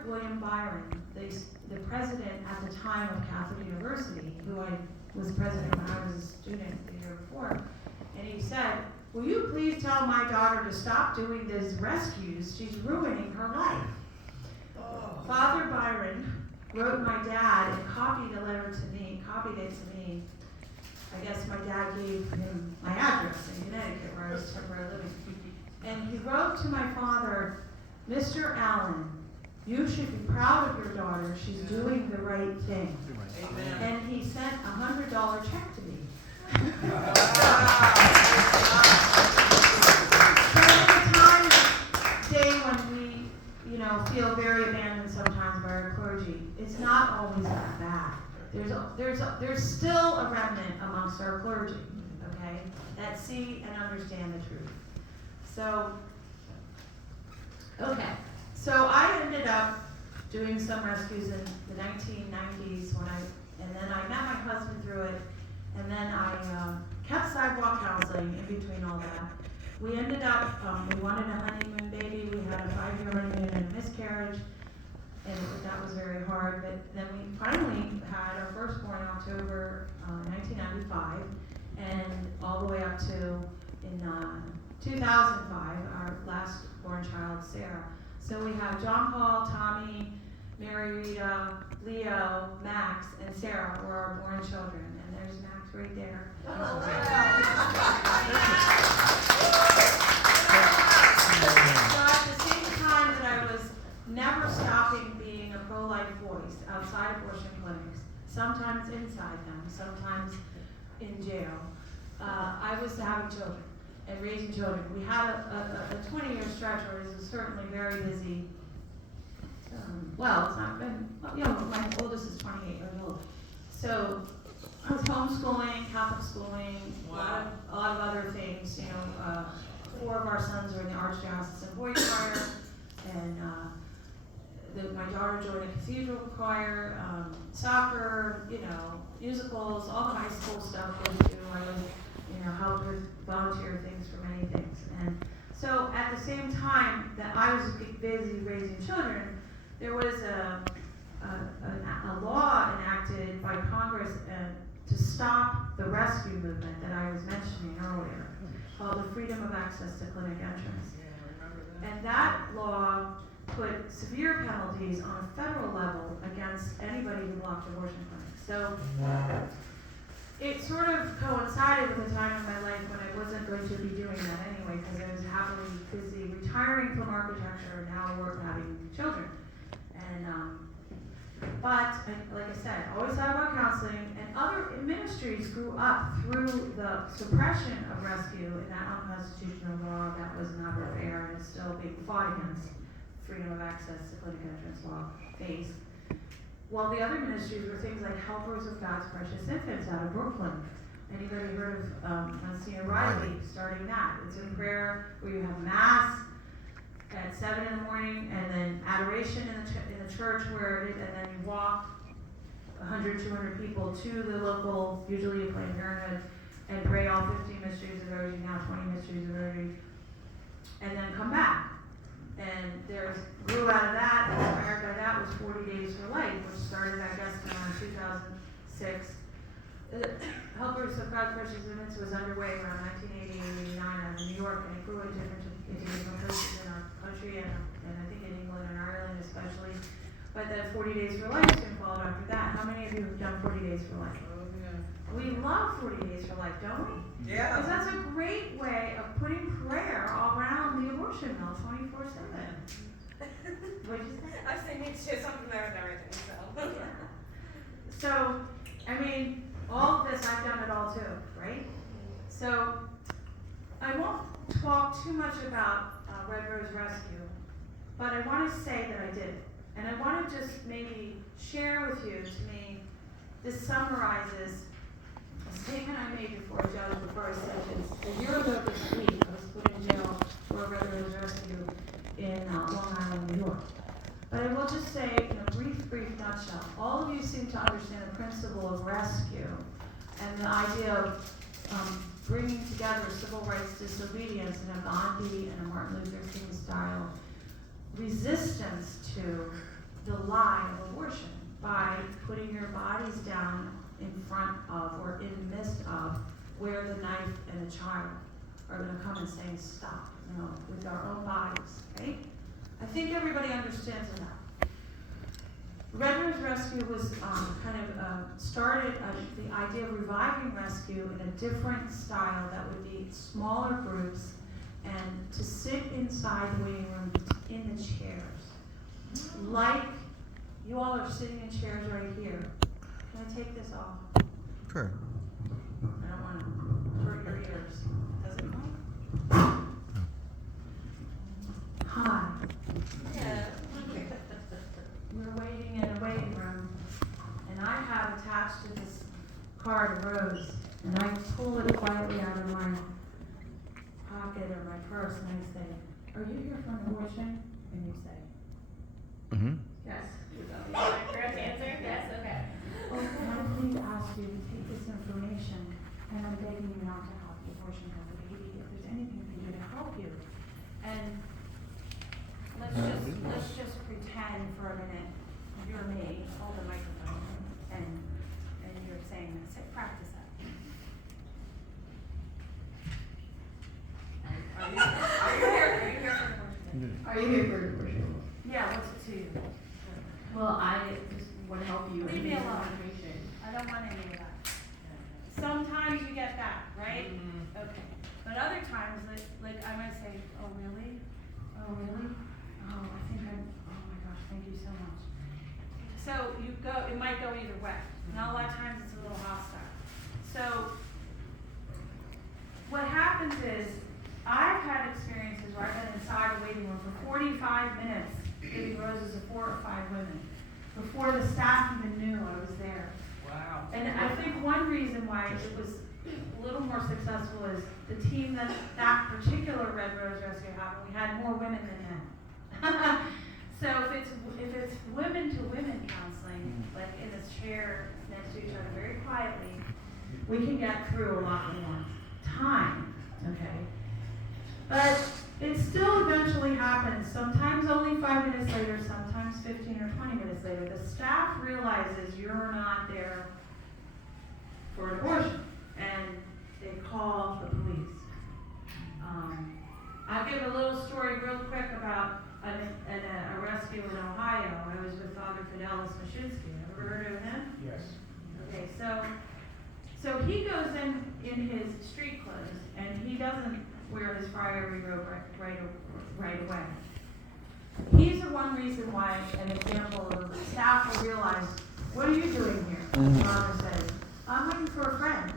William Byron, the president at the time of Catholic University, who I was president when I was a student the year before, and he said, "Will you please tell my daughter to stop doing these rescues? She's ruining her life." Father Byron wrote my dad and copied the letter to me, copied it to me. I guess my dad gave him my address in Connecticut where I was temporarily living. And he wrote to my father, "Mr. Allen, you should be proud of your daughter. She's doing the right thing." Amen. And he sent a $100 check to me. Day when we, feel very abandoned sometimes by our clergy, it's not always that bad. There's still a remnant amongst our clergy, okay, that see and understand the truth. So I ended up doing some rescues in the 1990s and then I met my husband through it, and then I kept sidewalk counseling in between all that. We ended up, we wanted a honeymoon baby. We had a 5-year honeymoon and a miscarriage, and that was very hard. But then we finally had our firstborn in October 1995, and all the way up to in 2005, our last born child, Sarah. So we have John Paul, Tommy, Mary Rita, Leo, Max, and Sarah were our born children, and there's Max right there. So at the same time that I was never stopping being a pro-life voice outside abortion clinics, sometimes inside them, sometimes in jail, I was having children and raising children. We had a 20-year stretch where it was certainly very busy. Well, it's not been, you know, my oldest is 28 years old. So I was homeschooling, Catholic schooling, a lot of other things. You know, 4 of our sons are in the Archdiocesan Boys Choir, and my daughter joined a cathedral choir, soccer, you know, musicals, all the high school stuff we do. I was, you know, helped with volunteer things for many things. And so at the same time that I was busy raising children, there was a law enacted by Congress to stop the rescue movement that I was mentioning earlier, called the Freedom of Access to Clinic Entrance. Yeah, I remember that. And that law put severe penalties on a federal level against anybody who blocked abortion clinics. So it sort of coincided with a time in my life when I wasn't going to be doing that anyway, because I was happily busy retiring from architecture and now having children. And but like I said, I always thought about counseling, and other ministries grew up through the suppression of rescue and that unconstitutional law that was not fair and is still being fought against. Freedom of Access to Clinic Entrance law based. While the other ministries were things like Helpers of God's Precious Infants out of Brooklyn. Anybody heard of Monsignor Riley starting that? It's a prayer where you have mass at 7 in the morning, and then adoration in the church and then you walk 100, 200 people to the local, usually a Planned Parenthood, and pray all 15 mysteries of Rosary, now 20 mysteries of Rosary, and then come back. And grew out of that, inspired by that, was 40 Days for Life, which started, I guess, around 2006. Helpers of God's Precious Infants was underway around 1988, 89 out of New York, and it grew into different places in our country, and I think in England and Ireland especially. But the 40 Days for Life soon followed after that. How many of you have done 40 Days for Life? Oh, yeah. We love 40 Days for Life, don't we? Yeah. Because that's a great way of putting prayer all around the abortion mill 24/7. What'd you say? I was thinking it's just something there with everything, so. Yeah. So, I mean, all of this, I've done it all too, right? So, I won't talk too much about Red Rose Rescue, but I want to say that I did. And I want to just maybe share with you, to me, this summarizes a statement I made before a judge before I sentenced. A year ago this week, I was put in jail for a Red Rose Rescue in Long Island, New York. But I will just say, in a brief nutshell, all of you seem to understand the principle of rescue and the idea of bringing together civil rights disobedience in a Gandhi and a Martin Luther King style resistance to the lie of abortion by putting your bodies down in front of or in the midst of where the knife and the child are going to come and saying stop, you know, with our own bodies, right? I think everybody understands that. Red Rose Rescue was started the idea of reviving rescue in a different style that would be smaller groups and to sit inside the waiting room in the chairs. Like you all are sitting in chairs right here. Can I take this off? Sure. I don't want to hurt your ears. Does it work? Hi. Yeah. We're waiting in a waiting room, and I have attached to this card a rose, and I pull it quietly out of my pocket or my purse, and I say, "Are you here for an abortion?" And you say, Mm-hmm. "Yes." Correct answer? Yes, okay. Well, can I please ask you to take this information, and I'm begging you not to have the abortion of the baby, if there's anything we can do to help you. And let's just pretend for a minute you're me, hold the microphone, and you're saying this. Say, practice that. Are you here for an abortion? Are you here for an abortion? Yeah, what's it to you? Well, I just want to help you. Leave me in this alone. situation. I don't want any of that. Sometimes you get that, right? Okay. But other times, like I might say, oh really? Oh really? Oh, I think oh my gosh, thank you so much. So it might go either way. Now a lot of times it's a little hostile. So what happens is, I've had experiences where I've been inside a waiting room for 45 minutes, giving roses to 4 or 5 women, before the staff even knew I was there. Wow. And I think one reason why it was a little more successful is the team that particular Red Rose Rescue happened, we had more women than men. So if it's women to women counseling, like in this chair next to each other very quietly, we can get through a lot more time, okay? But it still eventually happens, sometimes only 5 minutes later, sometimes 15 or 20 minutes later. The staff realizes you're not there for an abortion, and they call the police. I'll give a little story real quick about a rescue in Ohio. I was with Father Fidelis Mashinsky. Ever heard of him? Yes. Okay, so he goes in his street clothes, and he doesn't wear his friary robe right away. He's the one reason why an example of staff will realize, what are you doing here? Father says, I'm looking for a friend.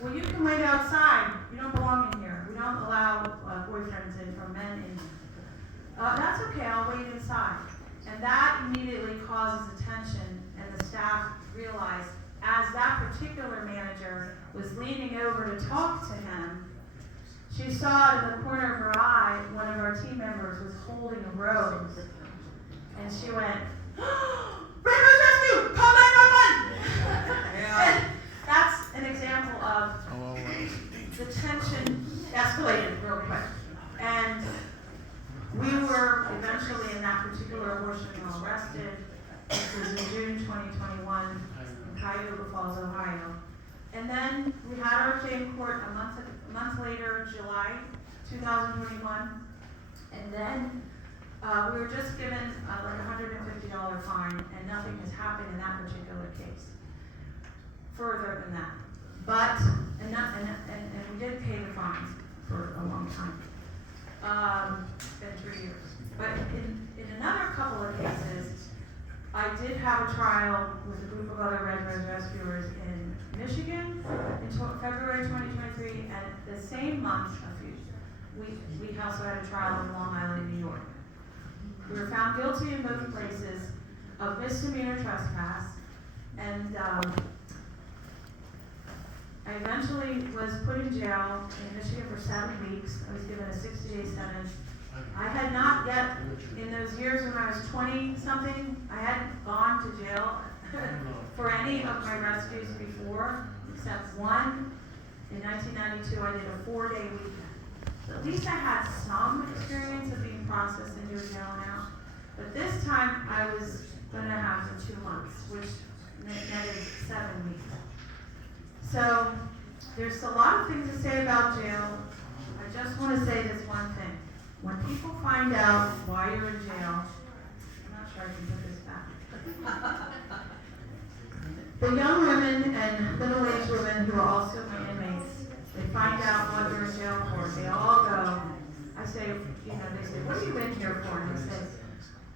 Well, you can wait outside. You don't belong in here. We don't allow boyfriends in or men in. That's okay. I'll wait inside. And that immediately causes attention, and the staff realized, as that particular manager was leaning over to talk to him, she saw in the corner of her eye one of our team members was holding a rose, and she went, "Red Rose Rescue! Call 911!" And that's an example of the tension escalated real quick, and we were eventually in that particular abortion all arrested. This was in June 2021 in Cuyahoga Falls, Ohio. And then we had our day in court a month later, July 2021. And then we were just given like a $150 fine, and nothing has happened in that particular case further than that. But, and we did pay the fines for a long time. Been 3 years. But in another couple of cases, I did have a trial with a group of other Red Rose rescuers in Michigan in February 2023, and the same month, we also had a trial in Long Island, New York. We were found guilty in both places of misdemeanor trespass, and I eventually was put in jail in Michigan for 7 weeks. I was given a 60-day sentence. I had not yet, in those years when I was 20-something, I hadn't gone to jail for any of my rescues before, except one. In 1992, I did a 4-day weekend. So at least I had some experience of being processed into a jail now. But this time, I was going to have the 2 months, which netted 7 weeks. So there's a lot of things to say about jail. I just want to say this one thing. When people find out why you're in jail, I'm not sure I can put this back. The young women and middle-aged women who are also my inmates, they find out what you're in jail for. They all go. I say, they say, what are you in here for? And he says,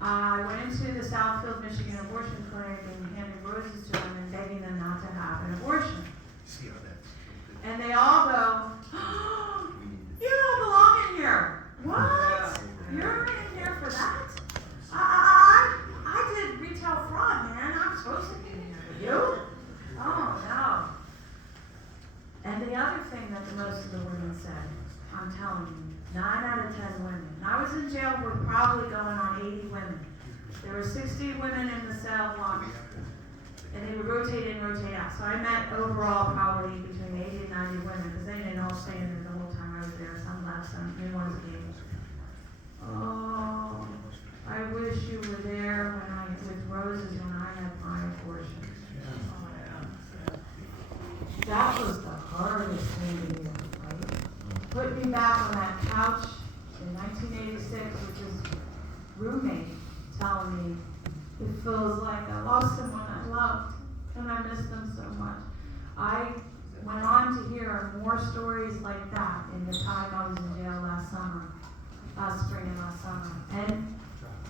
I went into the Southfield, Michigan abortion clinic and handed roses to them and begging them not to have an abortion. And they all go, oh, you don't belong in here. What? You're in here for that? I did retail fraud, man. I'm supposed to be in here for you? Oh, no. And the other thing that the most of the women said, I'm telling you, 9 out of 10 women. And I was in jail with probably going on 80 women. There were 60 women in the cell block, and they would rotate in, rotate out. So I met overall probably between 80 and 90 women, because they didn't all stay in there the whole time I was there. Some left, some new ones came. Oh, I wish you were there with roses when I had my abortion. That was the hardest thing to do, right? Put me back on that couch in 1986 with this roommate telling me, It feels like I lost someone I loved, and I miss them so much. I went on to hear more stories like that in the time I was in jail last spring and last summer. And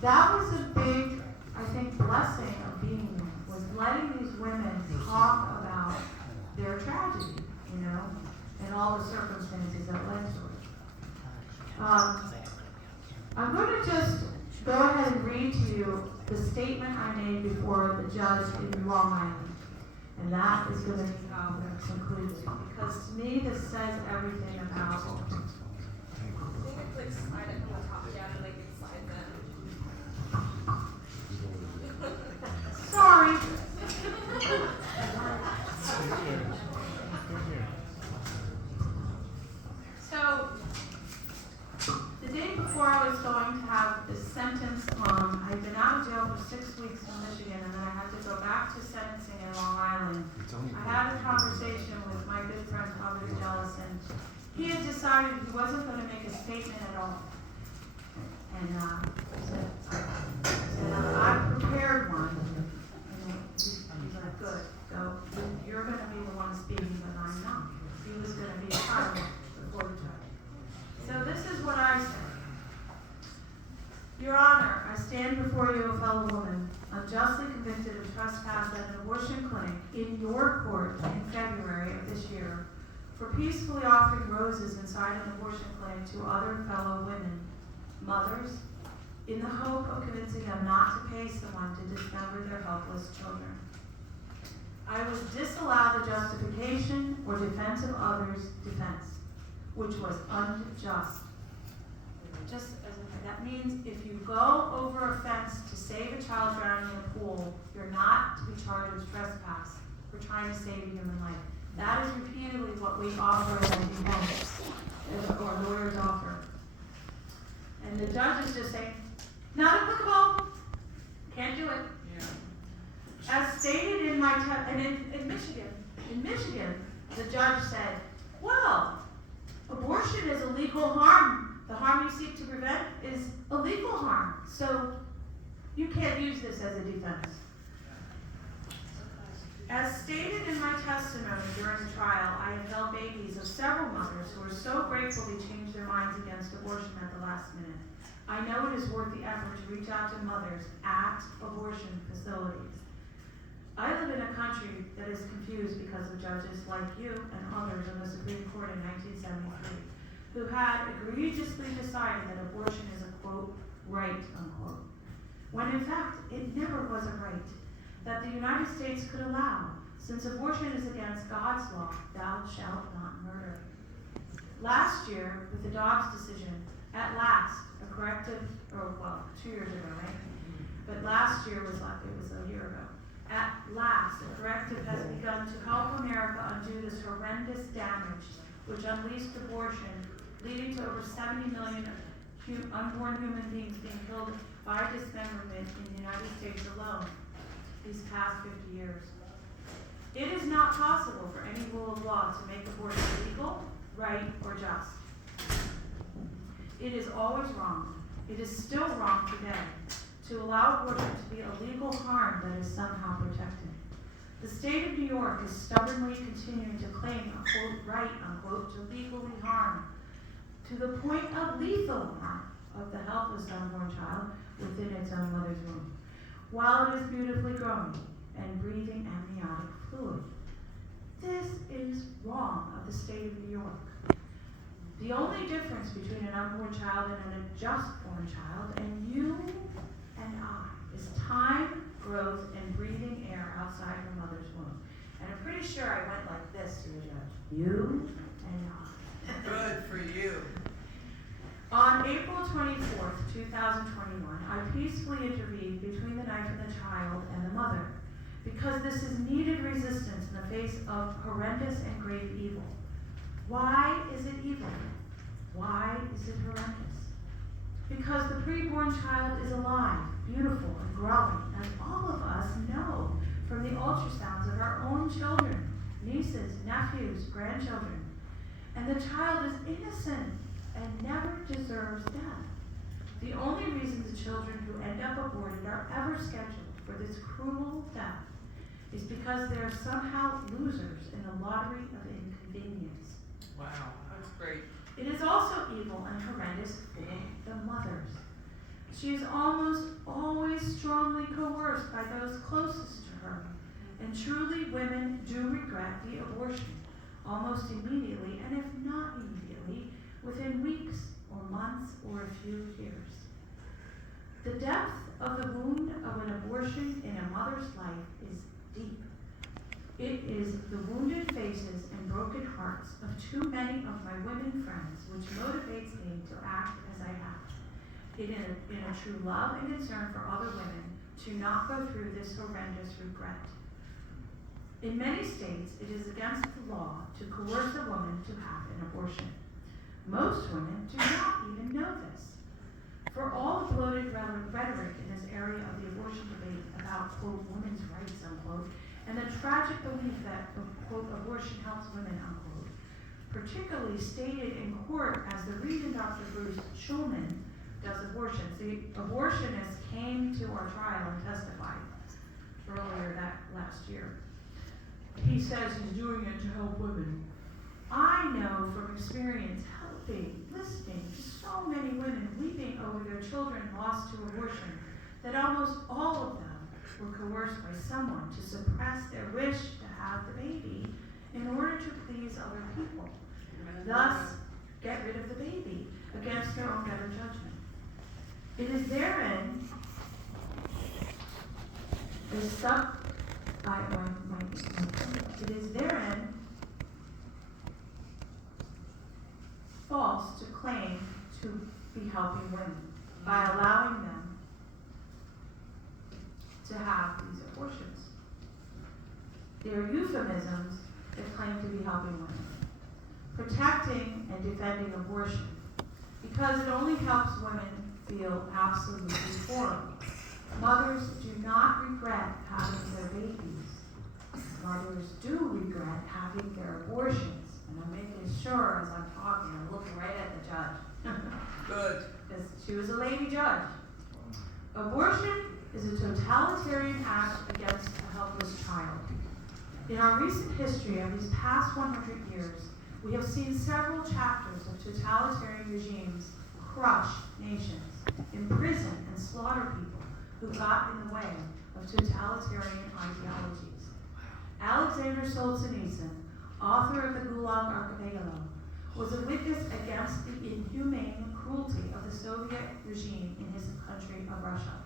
that was a big, I think, blessing of being there, was letting these women talk about their tragedy, and all the circumstances that led to it. I'm going to just go ahead and read to you the statement I made before the judge in Long Island. And that is going to be how we're concluded. Because to me, this says everything about They could like slide it from the top down and like it slides in. Sorry. So, the day before I was going to have this sentence, I'd been out of jail for 6 weeks in Michigan, and then I had to go back to sentencing in Long Island. I had a conversation with my good friend, Father Jellison. He had decided he wasn't going to make a statement at all. And said, I prepared one. And he's like, good, go. You're going to be the one speaking, but I'm not. He was going to be silent before the judge. So this is what I said. Your Honor, I stand before you, a fellow woman, unjustly convicted of trespass at an abortion clinic in your court in February of this year for peacefully offering roses inside an abortion clinic to other fellow women, mothers, in the hope of convincing them not to pay someone to dismember their helpless children. I was disallowed the justification or defense of others' defense, which was unjust. Just as that means if you go over a fence to save a child drowning in a pool, you're not to be charged with trespass for trying to save a human life. That is repeatedly what we offer as a defense, or lawyers offer. And the judge is just saying, not applicable, can't do it. Yeah. As stated in my and in Michigan, the judge said, well, abortion is a legal harm. The harm you seek to prevent is a legal harm. So you can't use this as a defense. As stated in my testimony during the trial, I have held babies of several mothers who are so grateful they changed their minds against abortion at the last minute. I know it is worth the effort to reach out to mothers at abortion facilities. I live in a country that is confused because of judges like you and others in the Supreme Court in 1973 who had egregiously decided that abortion is a, quote, right, unquote, when in fact it never was a right that the United States could allow, since abortion is against God's law, thou shalt not murder. Last year, with the Dobbs decision, at last, a corrective, 2 years ago, right? But last year was a year ago. At last, a corrective has begun to help America undo this horrendous damage which unleashed abortion, leading to over 70 million unborn human beings being killed by dismemberment in the United States alone these past 50 years. It is not possible for any rule of law to make abortion legal, right, or just. It is always wrong. It is still wrong today to allow abortion to be a legal harm that is somehow protected. The state of New York is stubbornly continuing to claim a, quote, right, unquote, to legally harm, to the point of lethal harm of the helpless unborn child within its own mother's womb, while it is beautifully growing and breathing amniotic fluid. This is wrong of the state of New York. The only difference between an unborn child and an unjust born child and you and I is time, growth, and breathing air outside her mother's womb. And I'm pretty sure I went like this to the judge. You and I. Good for you. On April 24th, 2021, I peacefully intervened between the knife and the child and the mother because this is needed resistance in the face of horrendous and grave evil. Why is it evil? Why is it horrendous? Because the preborn child is alive, beautiful, and growing, as all of us know from the ultrasounds of our own children, nieces, nephews, grandchildren. And the child is innocent and never deserves death. The only reason the children who end up aborted are ever scheduled for for this cruel death is because they are somehow losers in the lottery of inconvenience. Wow, that's great. It is also evil and horrendous for the mothers. She is almost always strongly coerced by those closest to her, and truly women do regret the abortion almost immediately, and if not immediately, within weeks or months or a few years. The depth of the wound of an abortion in a mother's life is deep. It is the wounded faces and broken hearts of too many of my women friends which motivates me to act as I act, in a true love and concern for other women to not go through this horrendous regret. In many states, it is against the law to coerce a woman to have an abortion. Most women do not even know this. For all the bloated rhetoric in this area of the abortion debate about, quote, women's rights, unquote, and the tragic belief that, quote, abortion helps women, unquote, particularly stated in court as the reason Dr. Bruce Schulman does abortions. The abortionist came to our trial and testified earlier that last year. He says he's doing it to help women. I know from experience, helping, listening to so many women weeping over their children lost to abortion, that almost all of them were coerced by someone to suppress their wish to have the baby in order to please other people. Thus, get rid of the baby against their own better judgment. It is therein it is therein false to claim to be helping women by allowing them to have these abortions. They are euphemisms that claim to be helping women. Protecting and defending abortion, because it only helps women feel absolutely horrible. Mothers do not regret having their babies. Mothers do regret having their abortions. And I'm making sure as I'm talking, I'm looking right at the judge. Good. Because she was a lady judge. Abortion is a totalitarian act against a helpless child. In our recent history of these past 100 years, we have seen several chapters of totalitarian regimes crush nations, imprison and slaughter people who got in the way of totalitarian ideologies. Alexander Solzhenitsyn, author of the Gulag Archipelago, was a witness against the inhumane cruelty of the Soviet regime in his country of Russia.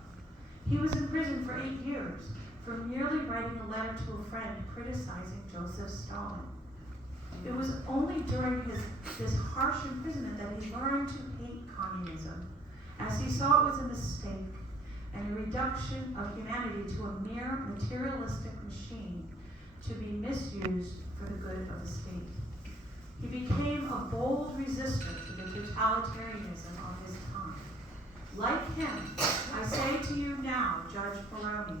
He was imprisoned for 8 years for merely writing a letter to a friend criticizing Joseph Stalin. It was only during this harsh imprisonment that he learned to hate communism, as he saw it was a mistake and a reduction of humanity to a mere materialistic machine to be misused for the good of the state. He became a bold resistor to the totalitarianism of his time. Like him, I say to you now, Judge Baroni,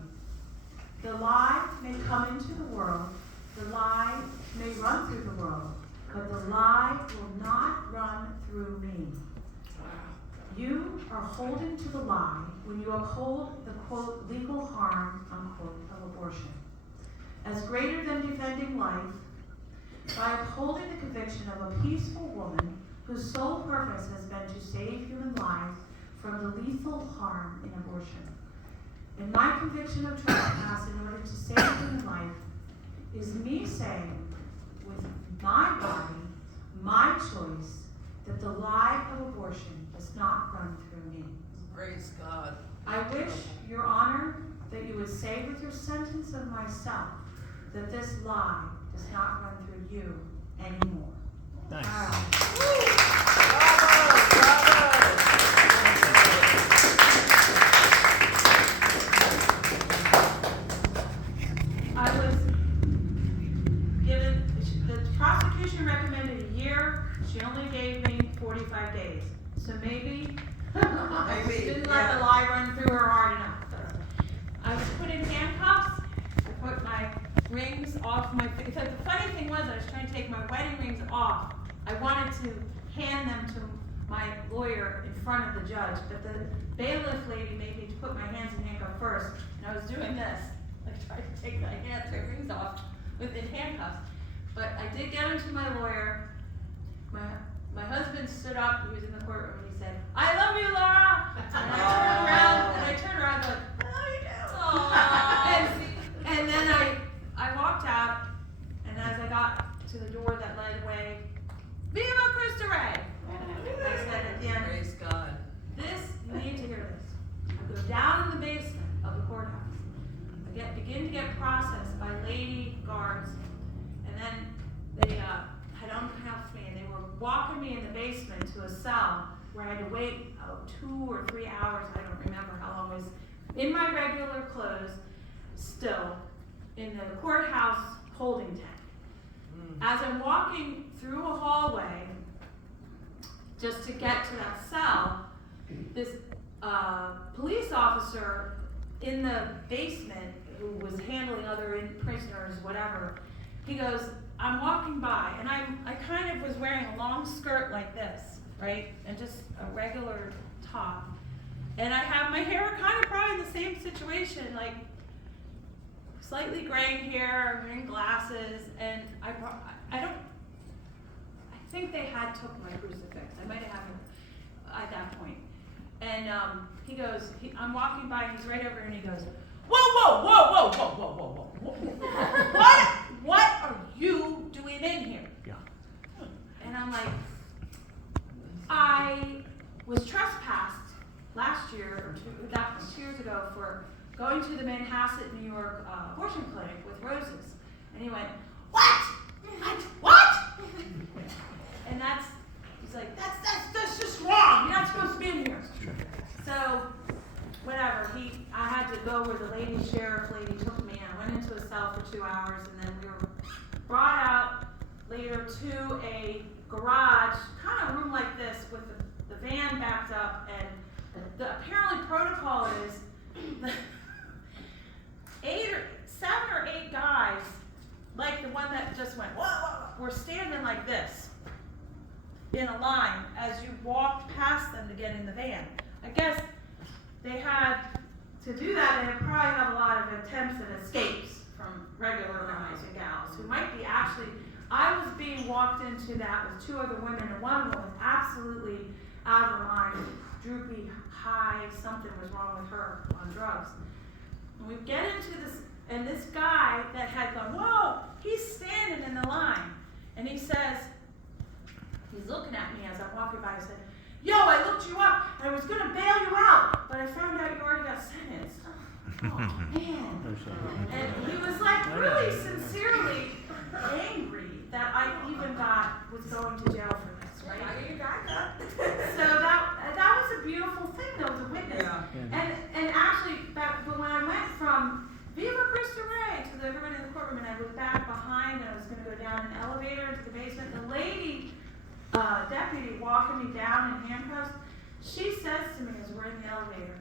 the lie may come into the world, the lie may run through the world, but the lie will not run through me. You are holding to the lie when you uphold the, quote, legal harm, unquote, of abortion as greater than defending life by upholding the conviction of a peaceful woman whose sole purpose has been to save human lives from the lethal harm in abortion. And my conviction of trespass in order to save human life is me saying, with my body, my choice, that the lie of abortion does not run through me. Praise God. I wish, Your Honor, that you would say with your sentence of myself that this lie does not run through you anymore. Nice. I was given, the prosecution recommended a year, she only gave me 45 days. So maybe, Maybe, didn't let yeah. the lie run through her hard enough. I was put in handcuffs, I put my rings off my face. The funny thing was, I was trying to take my wedding rings off. I wanted to hand them to my lawyer in front of the judge, but the bailiff lady made me put my hands in handcuffs first. and I was doing this, like trying to take my rings off within handcuffs. But I did get him to my lawyer. My husband stood up, he was in the courtroom, and he said, "I love you, Laura!" And I turned around going, "I love you too." And then I walked out, and as I got to the door that led away, "Viva Cristo Rey!" I said at the end, Praise God. you need to hear this. I go down in the basement of the courthouse. I begin to get processed by lady guards, and then they had uncuffed me, and they were walking me in the basement to a cell where I had to wait 2 or 3 hours. I don't remember how long. I was in my regular clothes, still in the courthouse holding tank. As I'm walking through a hallway, just to get to that cell, this police officer in the basement who was handling other prisoners, whatever, he goes, I'm walking by, and I kind of was wearing a long skirt like this, right, and just a regular top, and I have my hair kind of probably in the same situation, like slightly graying hair, wearing glasses, and I think they had took my crucifix. I might have had it at that point. And he goes, I'm walking by, and he's right over here, and he goes, whoa. What are you doing in here? Yeah. And I'm like, I was trespassed last year, or that was 2 years ago, for going to the Manhasset, New York abortion clinic with roses. And he went, what? And he's like, that's just wrong. You're not supposed to be in here. So, whatever. I had to go where the sheriff lady took me. I went into a cell for 2 hours, and then we were brought out later to a garage, kind of room like this, with the van backed up. And the apparently protocol is 7 or 8 guys, like the one that just went, whoa, were standing like this in a line as you walked past them to get in the van. I guess they had to do that, and they probably have a lot of attempts and escapes from regular guys and gals who might be actually. I was being walked into that with 2 other women, and one of them was absolutely out of her mind, droopy, high, something was wrong with her on drugs. And we get into this, and this guy that had gone, whoa, he's standing in the line, and he says, he's looking at me as I'm walking by, he said, yo, I looked you up, and I was going to bail you out, but I found out you already got sentenced. Oh, man. And he was like really sincerely angry that I even was going to jail for this, right? So that was a beautiful thing. There was a witness. Yeah. And actually, but when I went from Viva Cristo Rey to everybody in the courtroom, and I looked back behind, and I was going to go down an elevator into the basement, the lady deputy walking me down in handcuffs, she says to me as we're in the elevator,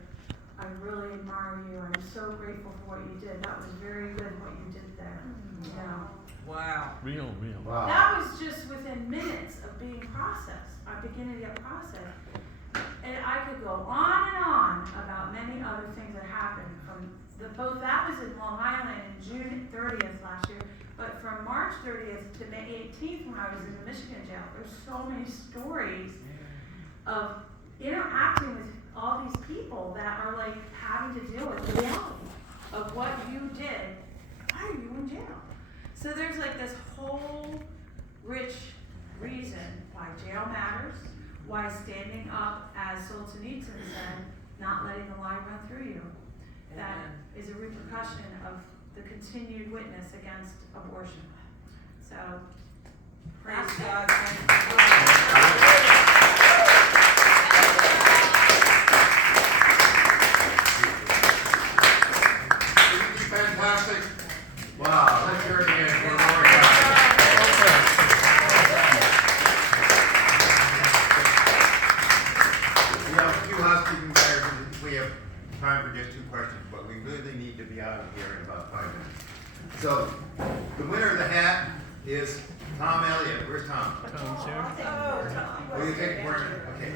I really admire you. I'm so grateful for what you did. That was very good what you did there. You know. Wow. Real. Wow. That was just within minutes of being processed. I'm beginning to get processed. And I could go on and on about many other things that happened from both that was in Long Island in June 30th last year, but from March 30th to May 18th when I was in the Michigan jail, there's so many stories of interacting with all these people that are like having to deal with the reality of what you did. Why are you in jail? So there's like this whole rich reason why jail matters, why standing up, as Solzhenitsyn said, not letting the lie run through you. That is a repercussion of the continued witness against abortion. So, praise God. Fantastic. Wow, let's hear it again for Lori. We have a few housekeeping matters. We have time for just 2 questions, but we really need to be out of here in about 5 minutes. So, the winner of the hat is Tom Elliott. Where's Tom? Tom's here. Will you take the word? Okay.